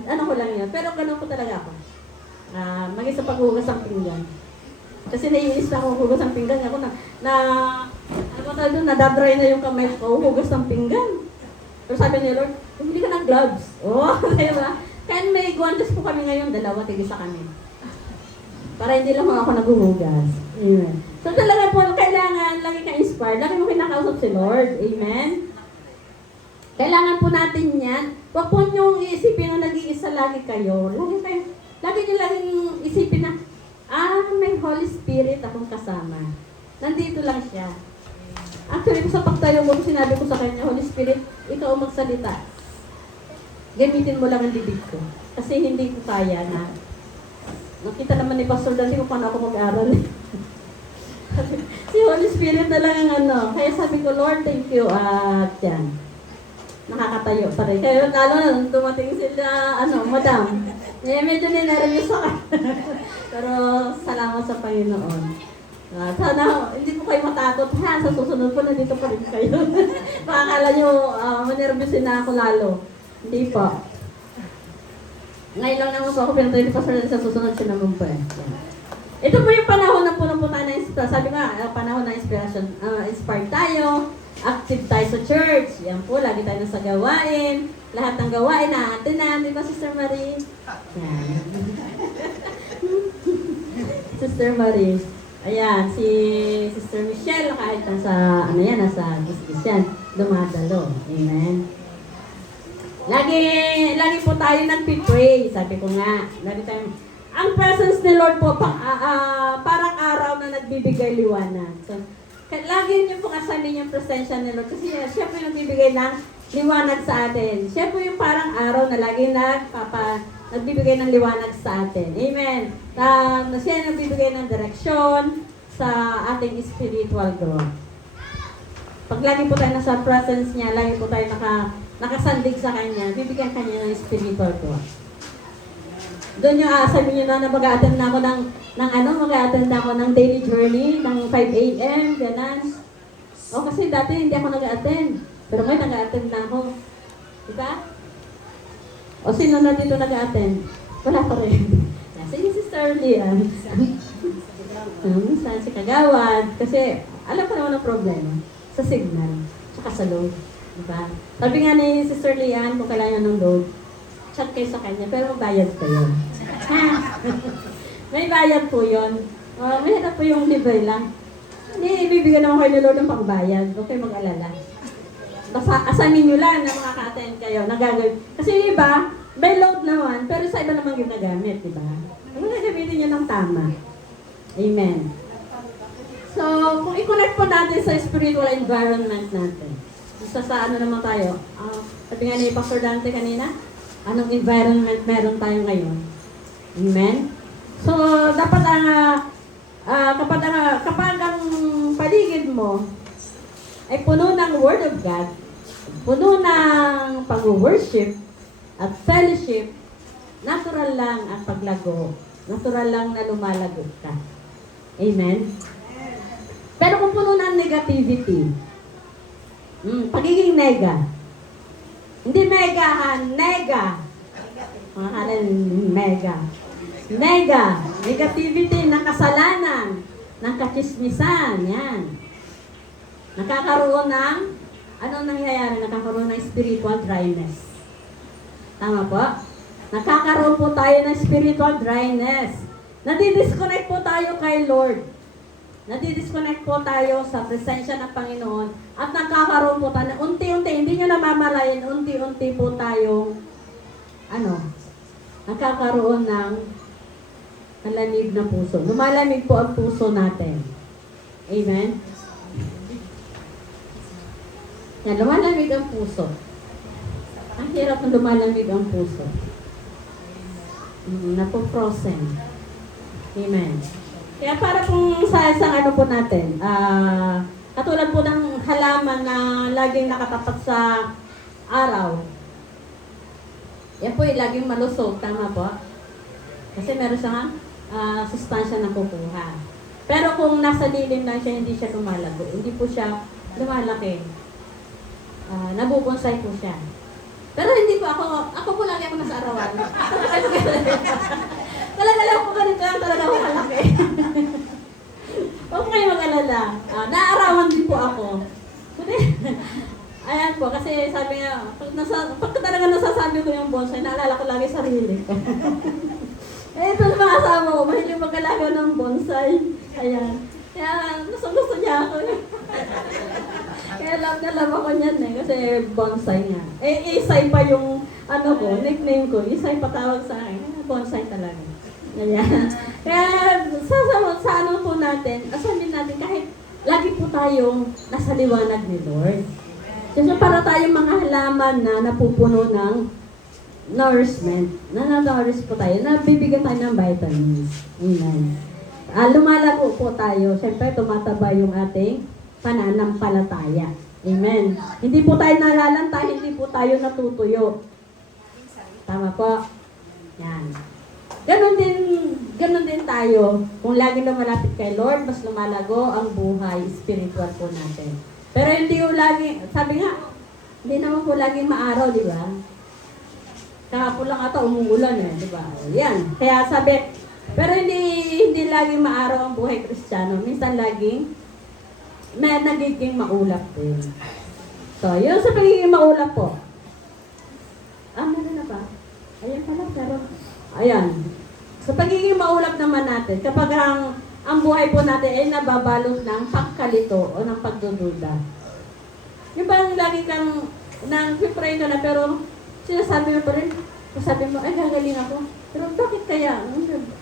Ano ko lang yan. Pero ganun po talaga ako. Maging sa paghugas ng pinggan. Kasi naiinis na ako hugas ng pinggan. Ako nadadry na yung kamay ko, hugas ng pinggan. Pero sabi ni Lord, hindi ka ng gloves. Diba? Kaya may guantes po kami ngayon, 2, tigisa kami. Para hindi lang ako naghuhugas. Amen. So talaga po, kailangan lagi ka inspired. Lagi mo kinakausap si Lord. Amen. Kailangan po natin yan. Huwag po niyong iisipin na nag-iisa lagi kayo. Lagi niyo laging isipin na, may Holy Spirit akong kasama. Nandito lang siya. Actually, sa pagtayo mo, sinabi ko sa kanya, Holy Spirit, ikaw ang magsalita. Gamitin mo lang ang bibig ko. Kasi hindi ko kaya na. Nakita naman ni Pastor Dante kung paano ako mag-aral. Si Holy Spirit na lang ang Kaya sabi ko, Lord, thank you. At yan. Nakakatayo pa rin. Kaya lalo na, dumating sila, madam. Medyo ninervous ako. Pero salamat sa Panginoon. Sana hindi po kayo matakot. Sa susunod po, nandito pa rin kayo. Makakala nyo, manervyusin na ako lalo. Hindi po. Ngayon lang naman po ako, pero tayo pa sa susunod siya naman po eh. Ito po yung panahon na po tayo na inspiration. Sabi nga, panahon na inspiration. Inspired tayo. Active tayo sa church. Yan po, lagi tayo nasa gawain. Lahat ng gawain na, di ba, Sister Marie? Yan. Sister Marie. Ayan, si Sister Michelle, kahit nasa gisgis yan, dumadalo. Amen. Lagi po tayo nagpipray, sabi ko nga. Lagi tayo, ang presence ni Lord po, parang araw na nagbibigay liwanag. So, lagi niyo po asanin yung presensya ni Lord kasi siya po yung nagbibigay ng liwanag sa atin. Siya po yung parang araw na lagi nagbibigay ng liwanag sa atin. Amen. Siya yung nagbibigay ng direksyon sa ating spiritual growth. Pag lagi po tayo nasa presence niya, lagi po tayo nakasandig sa Kanya, bibigyan Kanya ng spiritual growth. Doon yung sabi niyo na mag-a-attend na ako mag-a-attend ako ng daily journey ng 5 a.m. Ganon. Kasi dati hindi ako nag-a-attend. Pero ngayon nag-a-attend na ako. Diba? Sino na dito nag-a-attend? Wala pa rin. Sige, Sister Lian. Saan si Kagawad? Kasi alam ko naman ang problema. Sa signal. Tsaka sa load. Diba? Sabi nga ni Sister Lian, kung kailangan ng load, chat kayo sa kanya, pero bayad pa yun. May bayad po yun. Mahirap po yung libre lang. Hindi, ibibigyan naman kayo ni Lord ng pangbayad. Huwag kayo mag-alala. Basta asamin nyo lang na makaka-attend kayo, nagagawin. Kasi yung iba, may load naman, pero sa iba naman ginagamit, di ba? Ano na gamitin nyo ng tama? Amen. So, kung i-connect po natin sa spiritual environment natin, sa naman tayo? Sabi nga ni Pastor Dante kanina, anong environment meron tayo ngayon? Amen? So, dapat kapag ang paligid mo ay puno ng Word of God, puno ng pag-worship at fellowship, natural lang ang paglago. Natural lang na lumalago ka. Amen? Pero kung puno ng negativity, pagiging nega, hindi megahan, nega. Mga kanan, mega. Nega, negativity ng kasalanan, ng kachismisan, yan. Nakakaroon ng Ano nangyayari? Nakakaroon ng spiritual dryness. Tama po? Nakakaroon po tayo ng spiritual dryness. Nadidisconnect po tayo kay Lord. Nadidisconnect po tayo sa presensya ng Panginoon at nakakaroon po tayo, unti-unti, hindi nyo namamalayan, unti-unti po tayong, nakakaroon ng malamig na puso. Lumalamig po ang puso natin. Amen? Yan, lumalamig ang puso. Ang hirap na lumalamig ang puso. Napo-frozen. Amen. Kaya para pong sa isang po natin, katulad po ng halaman na laging nakatapat sa araw, yan po laging malusog, tama po? Kasi meron siyang sustansya na kukuha. Pero kung nasa lilim lang siya, hindi siya lumalago, hindi po siya lumalaki. Nabubonsay po siya. Pero hindi po ako po lagi ako nasa arawan. Talaga lang po ganito lang talaga ako kalaki. Huwag kayo mag-alala. Naarawan din po ako. Ayan po, kasi sabi nga, pag talaga nasasabi ko yung bonsai, naalala ko lagi sarili ko. Ito na mga asawa ko, mahilig mag-alaga ng bonsai. Ayan. Kaya gusto niya ako. Kaya love na love ako niyan kasi bonsai nga. Isay pa yung nickname ko. Isay pa tawag sa akin. Bonsai talaga. Ayan. Kaya sa po natin, asamin natin kahit lagi po tayong nasa liwanag ni Lord. Kasi para tayong mga halaman na napupuno ng nourishment, na-nourish po tayo, nabibigyan tayo ng vitamins. Amen. Lumalago po tayo. Siyempre, tumataba yung ating pananampalataya. Amen. Hindi po tayo nalalanta, hindi po tayo natutuyo. Tama po? Yan. Ganon din tayo. Kung lagi lumalapit kay Lord, mas lumalago ang buhay spiritual po natin. Pero hindi yung lagi, sabi nga, hindi naman po laging maaraw, di ba? Kahapon lang ata umuulan di ba? Yan. Kaya sabi, pero hindi laging maaraw ang buhay Kristiyano. Minsan laging may nagiging maulap din. So, yun sa pagiging maulap po. Meron na ba? Ayan pala, pero ayan. Sa pagiging maulap naman natin, kapag ang buhay po natin ay nababalot ng pagkalito o ng pagdududa. Yung bang lagi kang nang-pray ka na pero sinasabi mo pa rin, sabi mo, ay gagaling ako. Pero bakit kaya?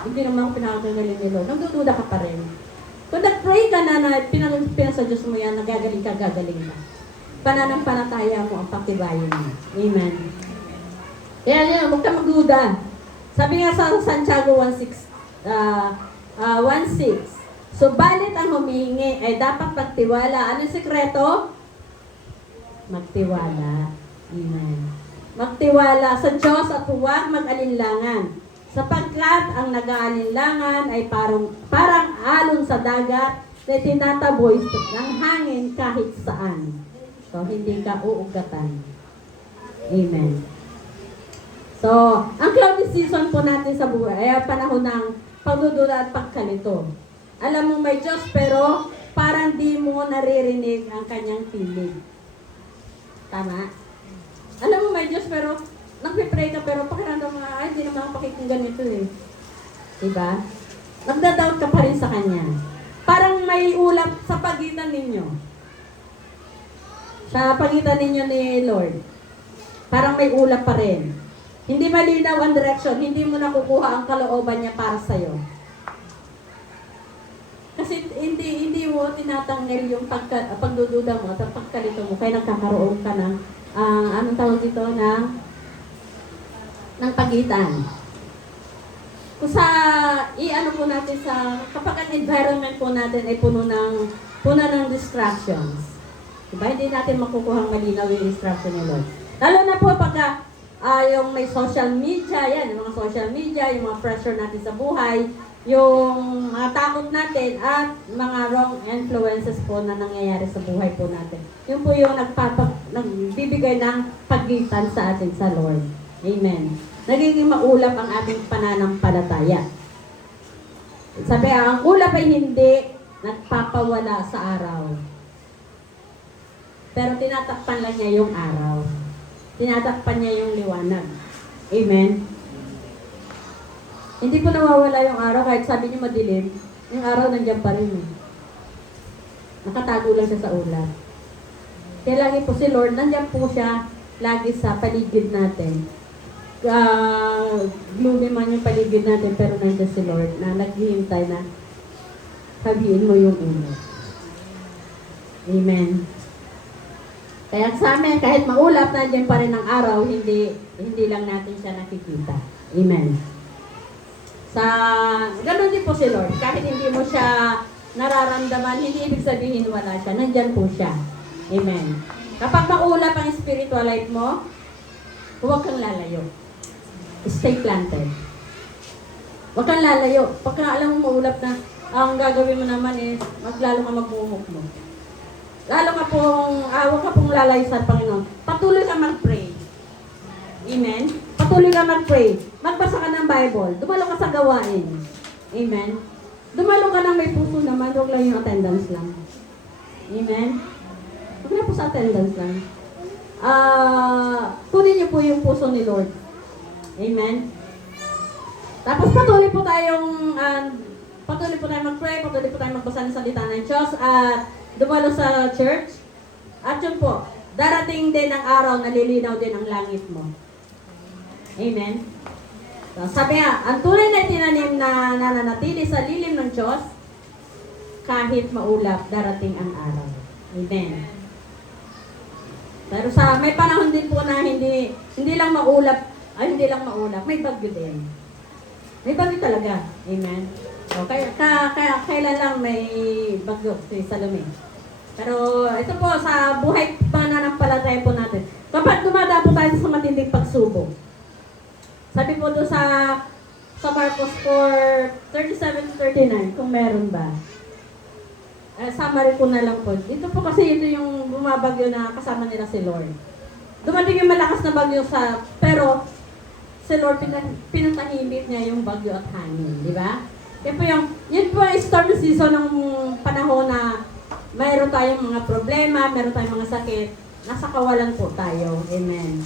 Hindi naman ako pinakagagaling ni Lord. Nagdududa ka pa rin. Kung nag-pray ka na pinasa Diyos mo yan, nagagaling ka, gagaling ka. Pananampalataya mo ang patibayin mo. Amen. Kaya yan, huwag ka magduda. Sabi nga sa Santiago 1:6, subalit ang humihingi ay dapat magtiwala. Anong sikreto? Magtiwala. Amen. Magtiwala sa Diyos at huwag mag-alinlangan. Sapagkat ang nag-aalinlangan ay parang alon sa dagat na tinataboy ng hangin kahit saan. So, hindi ka uugatan. Amen. So, ang cloudy season po natin sa buhay ay panahon ng pagdududa at pagkalito. Alam mo may Diyos pero parang di mo naririnig ang kanyang tinig. Tama? Alam mo may Diyos pero nagpipray ka pero pakiramdam mo, ay hindi naman ako pakikinggan ito Diba? Nagda-doubt ka pa rin sa Kanya. Parang may ulap sa pagitan ninyo. Sa pagitan ninyo ni Lord. Parang may ulap pa rin. Hindi malinaw ang direction, hindi mo nakukuha ang kalooban niya para sa'yo. Kasi hindi mo tinatanggal yung pagdududa mo at pagkalito mo, kaya nagkakaroon ka ng, anong tawag dito, ng pagitan. Kung po natin kapag ang environment po natin ay puno ng distractions. Diba? Hindi natin makukuha ang malinaw yung instruction ni Lord. Lalo na po pagka yung may social media, yung mga social media, yung mga pressure natin sa buhay, yung mga takot natin at mga wrong influences po na nangyayari sa buhay po natin. Yun po yung nagbibigay ng pagitan sa atin sa Lord. Amen. Nagiging maulap ang ating pananampalataya. Sabi, ang ulap ay hindi nagpapawala sa araw. pero tinatakpan lang niya yung araw. Tinatakpan niya yung liwanag. Amen? Hindi po nawawala yung araw, kahit sabi niyo madilim, yung araw nandiyan pa rin. Nakatago lang siya sa ulap. Kaya lagi po si Lord, nandiyan po siya lagi sa paligid natin. Gloomy man yung paligid natin, pero nandiyan si Lord na naghihintay na sabihin mo yung ulo. Amen. Kaya sa amin, kahit maulap, nandiyan pa rin ang araw, hindi lang natin siya nakikita. Amen. Ganun din po si Lord. Kahit hindi mo siya nararamdaman, hindi ibig sabihin wala siya. Nandyan po siya. Amen. Kapag maulap ang spiritual life mo, huwag kang lalayo. Stay planted. Huwag kang lalayo. Pagka alam mo maulap na, ang gagawin mo naman is, lalo ka magmumuk mo. Lalo ka pong, huwag ka pong lalayo sa Panginoon. Patuloy ka mag-pray. Amen? Patuloy ka mag-pray. Magbasa ka ng Bible. Dumalo ka sa gawain. Amen? Dumalo ka ng may puso naman. Huwag lang yung attendance lang. Amen? Huwag na po sa attendance lang. Kunin niyo po yung puso ni Lord. Amen? Tapos patuloy po tayong mag-pray, patuloy po tayong magbasa ng salita ng Diyos at dumalo sa church. At yun po, darating din ang araw na lilinaw din ang langit mo. Amen? So, sabi nga, ang tunay na tinanim na nananatili sa lilim ng Diyos, kahit maulap, darating ang araw. Amen? Pero may panahon din po na hindi lang maulap, may bagyo din. May bagyo talaga. Amen? So, kailan lang may bagyo si Salome. Pero ito po, sa buhay pananampalataya po natin, kapag dumadaan po tayo sa matinding pagsubok, sabi po doon sa Marcos 4:37-39, kung meron ba. Summary ko na lang po. Ito po kasi ito yung bumabagyo na kasama nila si Lord. Dumating yung malakas na bagyo pero si Lord pinatahimik niya yung bagyo at hangin, di ba? Yun po yung storm season ng panahon na mayroon tayong mga problema, mayroon tayong mga sakit, nasa kawalan po tayo. Amen.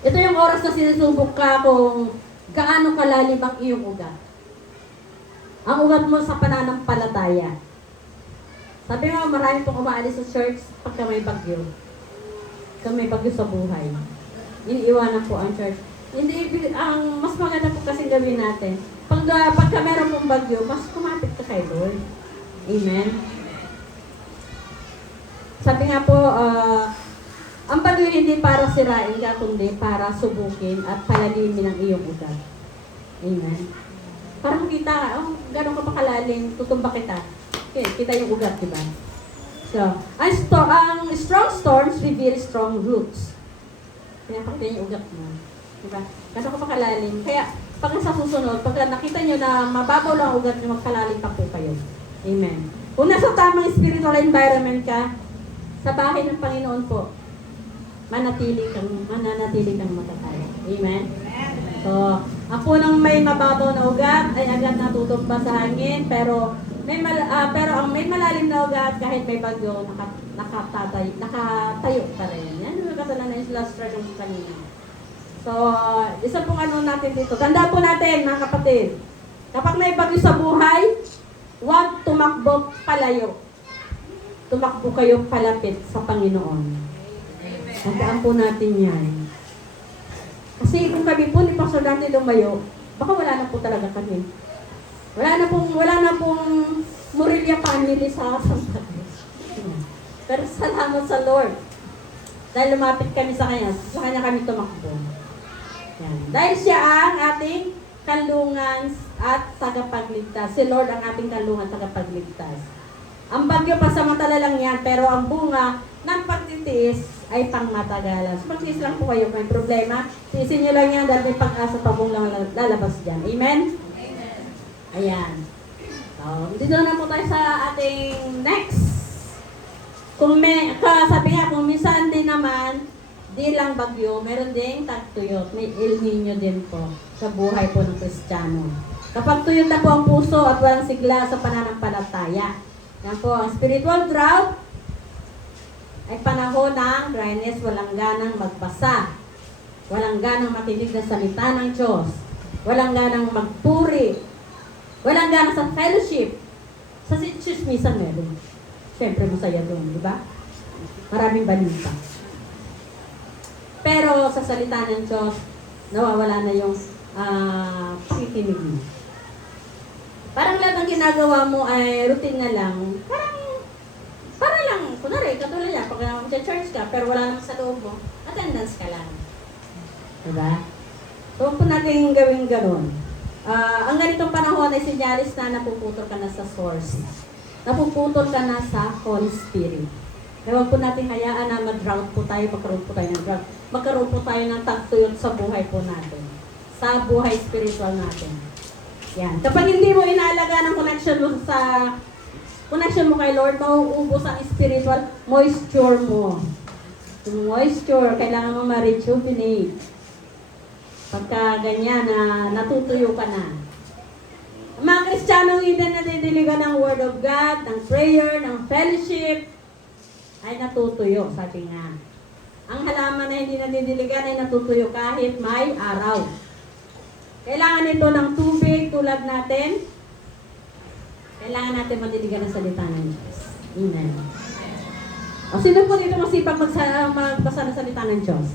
Ito yung oras na sinusubok ka kung gaano kalalim ang iyong ugat. Ang ugat mo sa pananampalataya. Sabi nga, marami pong umaalis sa church pagka may bagyo. Pagka may bagyo sa buhay. Iniiwanan po ang church. Ang mas maganda po kasi gawin natin, pagka meron pong bagyo, mas kumapit ka kay Lord. Amen? Sabi nga po, ang bagyo hindi para sirain ka, kundi para subukin at palalimin ang iyong ugat. Amen? Parang kita, gano'n ka pa kalalim, tutumba kita. Okay, kita yung ugat, diba? So, ang strong storms reveal strong roots. Pinapakita yung ugat mo. Diba? Gano'n ka pa kalalim. Kaya, pag sa susunod, pag nakita nyo na mababaw lang ang ugat nyo, magkalalim pa po kayo. Amen. Kung nasa tamang spiritual environment ka, sa bahay ng Panginoon po, mananatili kang matatay. Amen? So, ang punong may mababaw na ugat ay agad natutumba sa hangin, pero ang may malalim na ugat, kahit may bagyo, nakatayo pa rin. Yan yung kasalanan ng illustration kanina. So, isa pong natin dito. Tandaan po natin, mga kapatid, kapag may bagyo sa buhay, huwag tumakbo palayo. Tumakbo kayo palapit sa Panginoon. Tandaan po natin yan. Kasi kung kami po ni Pastor Dante lumayo, baka wala na po talaga kami. Wala na pong Morelia family sa Santa Cruz. Pero salamat sa Lord. Dahil lumapit kami sa Kanya kami tumakbo. Yan. Dahil siya ang ating kalungan at tagapagligtas. Si Lord ang ating kalungan at tagapagligtas. Ang bagyo pasamantala lang yan, pero ang bunga ng pagtitiis ay pangmatagalan. So, magtiis lang po kayo kung may problema. Tiisin nyo lang yan dahil may pag-asa pa pong lalabas dyan. Amen? Amen. Ayan. So, dito na po tayo sa ating next. Sabi nga, kung minsan din naman, di lang bagyo, meron ding tagtuyot. May El Nino din po sa buhay po ng Kristiyano. Kapag tuyot na po ang puso at walang sigla sa pananampalataya. Yan po, ang spiritual drought ay panahon ng dryness, walang ganang magbasa, walang ganang makinig na salita ng Diyos, walang ganang magpuri, walang ganang sa fellowship. Sa chismisan meron. Siyempre masaya doon, di ba? Maraming balita. Pero sa salita ng Diyos, nawawala na yung pakikinig mo. Parang lahat ng ginagawa mo ay routine na lang. Parang lang, kunwari, katulad yan, pag mag-church ka, pero wala naman sa loob mo, attendance ka lang. Diba? So, huwag po natin gawin gano'n. Ang ganitong panahon ay sinyalis na napuputol ka na sa source. Napuputol ka na sa Holy Spirit. Kaya huwag po natin hayaan na mag-drought po tayo, magkaroon po tayo ng drought. Magkaroon po tayo ng tagtuyot sa buhay po natin. Sa buhay spiritual natin. Yan. Kapag hindi mo inaalaga ng connection mo kay Lord, mauubos ang spiritual moisture mo. Yung moisture, kailangan mo ma-rejuvenate. Pagka ganyan na natutuyo ka na. Ang mga Kristiyanong hindi nadidiligan ng Word of God, ng prayer, ng fellowship, ay natutuyo, sabi nga. Ang halaman na hindi nadidiligan ay natutuyo kahit may araw. Kailangan ito ng tubig tulad natin. Kailangan natin madiligan ng salita ng Diyos. Amen. O sino po dito masipag magbasa ng salita ng Diyos?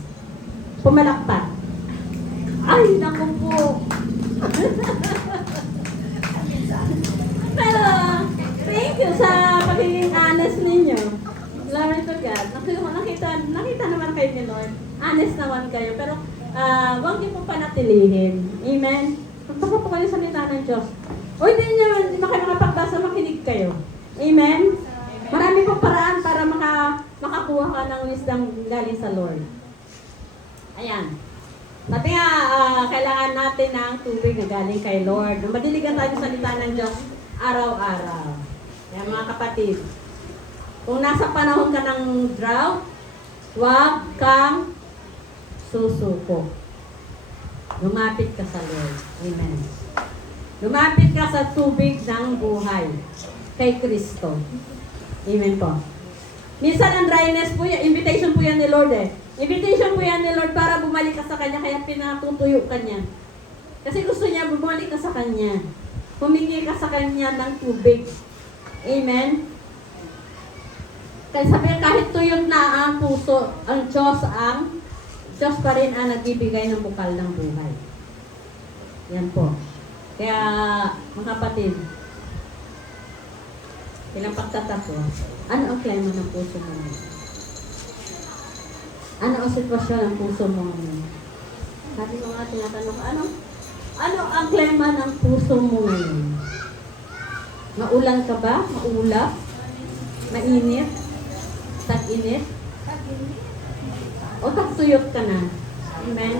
Pumalakpak. Ay, naku po. Pero, thank you sa pagiging honest ninyo. Glory to God. Nakita naman kayo ni Lord. Honest naman kayo. Pero, huwag niyo po panatilihin. Amen? Magpasa po kayo sa salita ng Diyos. O hindi naman kayo makapagbasa, makinig kayo. Amen? Marami pong paraan para makakuha ka ng wisdom galing sa Lord. Ayan. Sabi nga, kailangan natin ng tubig na galing kay Lord. Madiligan tayo sa salita ng Diyos araw-araw. Kaya mga kapatid, kung nasa panahon ka ng drought, huwag kang susuko. Lumapit ka sa Lord. Amen. Lumapit ka sa tubig ng buhay kay Kristo. Amen po. Minsan ang dryness po yan, invitation po yan ni Lord eh. Invitation po yan ni Lord para bumalik ka sa Kanya, kaya pinatutuyo ka niya. Kasi gusto niya bumalik ka sa Kanya. Humingi ka sa Kanya ng tubig. Amen? Kaya sabi kahit tuyot na ang puso, ang Diyos pa rin ang nagbibigay ng bukal ng buhay. Yan po. Kaya, mga kapatid, ilang pagtatapos, ano ang klima ng puso mo ngayon? Ano ang sitwasyon ng puso mo ngayon? Sabi ko nga, tinatanong, ano ang klima ng puso mo ngayon? Maulan ka ba? Maulap? Mainit? Tag-init? O tagtuyot ka na? Amen?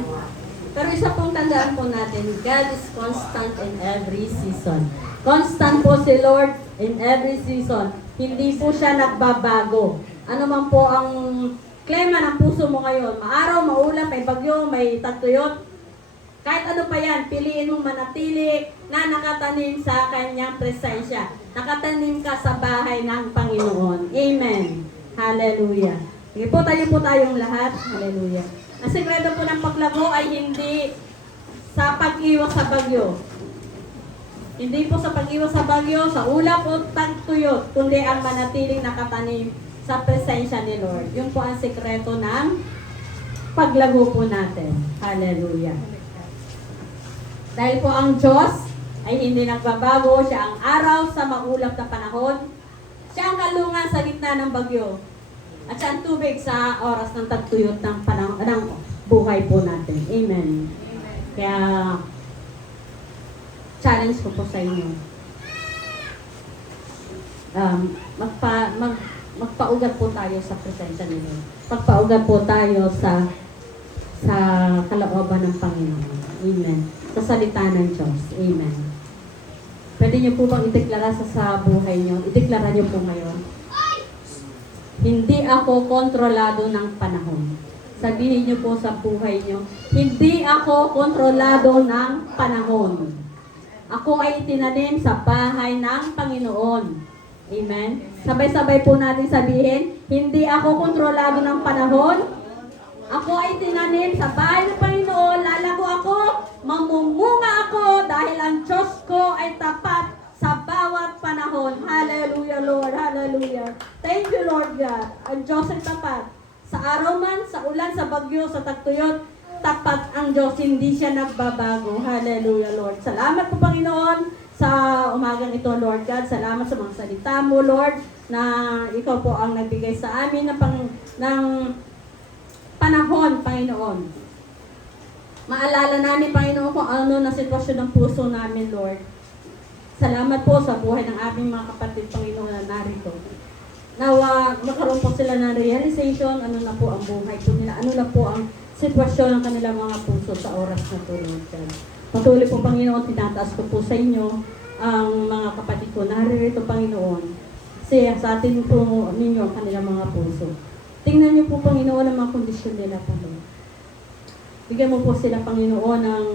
Pero isa pong tandaan po natin, God is constant in every season. Constant po si Lord in every season. Hindi po siya nagbabago. Ano man po ang klima ng puso mo ngayon, maaraw, maulap, may bagyo, may tagtuyot, kahit ano pa yan, piliin mong manatili na nakatanim sa kanyang presensya. Nakatanim ka sa bahay ng Panginoon. Amen. Hallelujah. Sige po, tayo po tayong lahat. Hallelujah. Ang sekreto po ng paglago ay hindi sa pag-iwas sa bagyo. Hindi po sa pag-iwas sa bagyo, sa ulap o tagtuyot, kundi ang manatiling nakatanim sa presensya ni Lord. Yun po ang sekreto ng paglago po natin. Hallelujah. Dahil po ang Diyos ay hindi nagbabago, siya ang araw sa maulap na panahon, siya ang kalungan sa gitna ng bagyo, at siya ang tubig sa oras ng tagtuyot ng buhay po natin. Amen. Kaya, challenge ko po sa inyo. Magpaugat po tayo sa presensya ni Lord. Magpaugat po tayo sa kalooban ng Panginoon. Amen. Sa salita ng Diyos. Amen. Pwede niyo po bang ideklara sa buhay niyo? Ideklara niyo po ngayon. Hindi ako kontrolado ng panahon. Sabihin niyo po sa buhay niyo, hindi ako kontrolado ng panahon. Ako ay tinanim sa bahay ng Panginoon. Amen? Sabay-sabay po natin sabihin, hindi ako kontrolado ng panahon. Ako ay tinanim sa bahay ng Panginoon, lalago ako, mamumunga ako dahil ang Diyos ko ay tapat sa bawat panahon. Hallelujah, Lord. Hallelujah. Thank you, Lord God. Ang Diyos ay tapat. Sa araw man, sa ulan, sa bagyo, sa tagtuyot, tapat ang Diyos. Hindi siya nagbabago. Hallelujah, Lord. Salamat po, Panginoon, sa umagang ito, Lord God. Salamat sa mga salita mo, Lord, na ikaw po ang nagbigay sa amin ng panahon, Panginoon. Maalala namin, Panginoon, kung ano na sitwasyon ng puso namin, Lord. Salamat po sa buhay ng aming mga kapatid, Panginoon, na narito. Nawa, magkaroon po sila ng realization, ano na po ang buhay po nila, ano na po ang sitwasyon ng kanilang mga puso sa oras na to, Lord God. Patuloy po, Panginoon, tinataas ko po sa inyo ang mga kapatid ko narito, Panginoon. Kasi sa atin po ninyo ang kanilang mga puso. Tingnan niyo po, Panginoon, ang mga kondisyon nila, Panginoon. Bigyan mo po sila, Panginoon, ng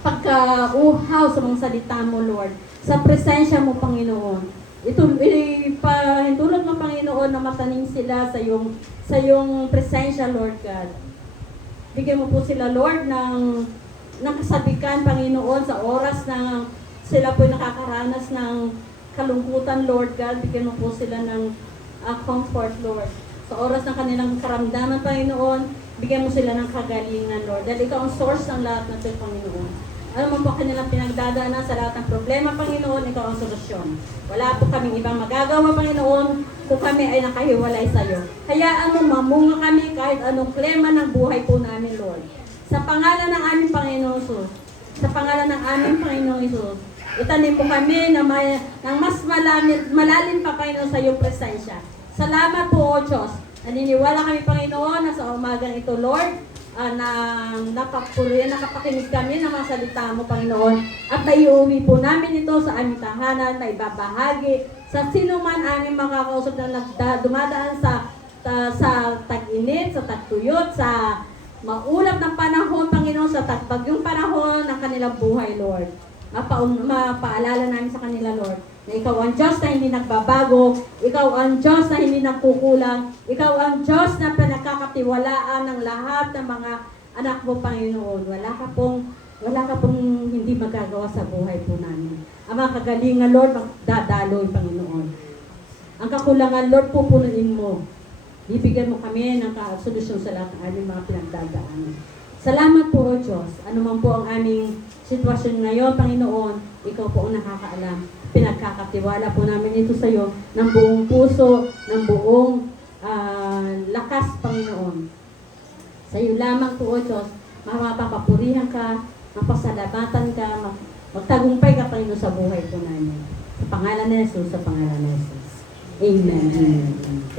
pagka-uhaw sa mga salita mo, Lord. Sa presensya mo, Panginoon. Hintulot mo, Panginoon, na matanim sila sa iyong presensya, Lord God. Bigyan mo po sila, Lord, ng kasabikan, Panginoon, sa oras na sila po nakakaranas ng kalungkutan, Lord God. Bigyan mo po sila ng comfort, Lord. Sa oras ng kanilang karamdaman, Panginoon, bigyan mo sila ng kagalingan, Lord. Dahil ikaw ang source ng lahat ng ito, Panginoon. Ano man po kanilang pinagdadaanan sa lahat ng problema, Panginoon, ikaw ang solusyon. Wala po kaming ibang magagawa, Panginoon, kung kami ay nakahiwalay sa iyo. Hayaan mo mamunga kami kahit anong klema ng buhay po namin, Lord. Sa pangalan ng aming Panginoon Jesus, sa pangalan ng aming Panginoon Jesus, itanim po kami ng mas malalim pa, Panginoon, sa iyong presensya. Salamat po, O Diyos. Naniniwala kami, Panginoon, na sa umagang ito, Lord, na nakapakinig kami ng mga salita mo, Panginoon, at naiuwi po namin ito sa aming tahanan, na ibabahagi sa sino man aming makakausap na dumadaan sa tag-init, sa tagtuyot, sa maulap ng panahon, Panginoon, sa tagbagyong panahon ng kanilang buhay, Lord. Mapaalala namin sa kanila, Lord, na ikaw ang Diyos na hindi nagbabago, ikaw ang Diyos na hindi nagkukulang, ikaw ang Diyos na pinagkakatiwalaan ng lahat ng mga anak mo, Panginoon. Wala ka pong hindi magagawa sa buhay po namin. Ang mga kagalingan, Lord, magdadaloy, Panginoon. Ang kakulangan, Lord, pupunuin mo. Bibigyan mo kami ng solusyon sa lahat ng aming mga pinagdadaanan. Salamat po, O Diyos. Ano man po ang aming sitwasyon ngayon, Panginoon, ikaw po ang nakakaalam. Pinagkakatiwala po namin ito sa iyo ng buong puso, ng buong lakas, Panginoon. Sa iyo lamang po, O Diyos, mapapapurihan ka, mapasalamatan ka, magtagumpay ka, Panginoon, sa buhay po namin. Sa pangalan ni Jesus, sa pangalan ni Jesus. Amen. Amen.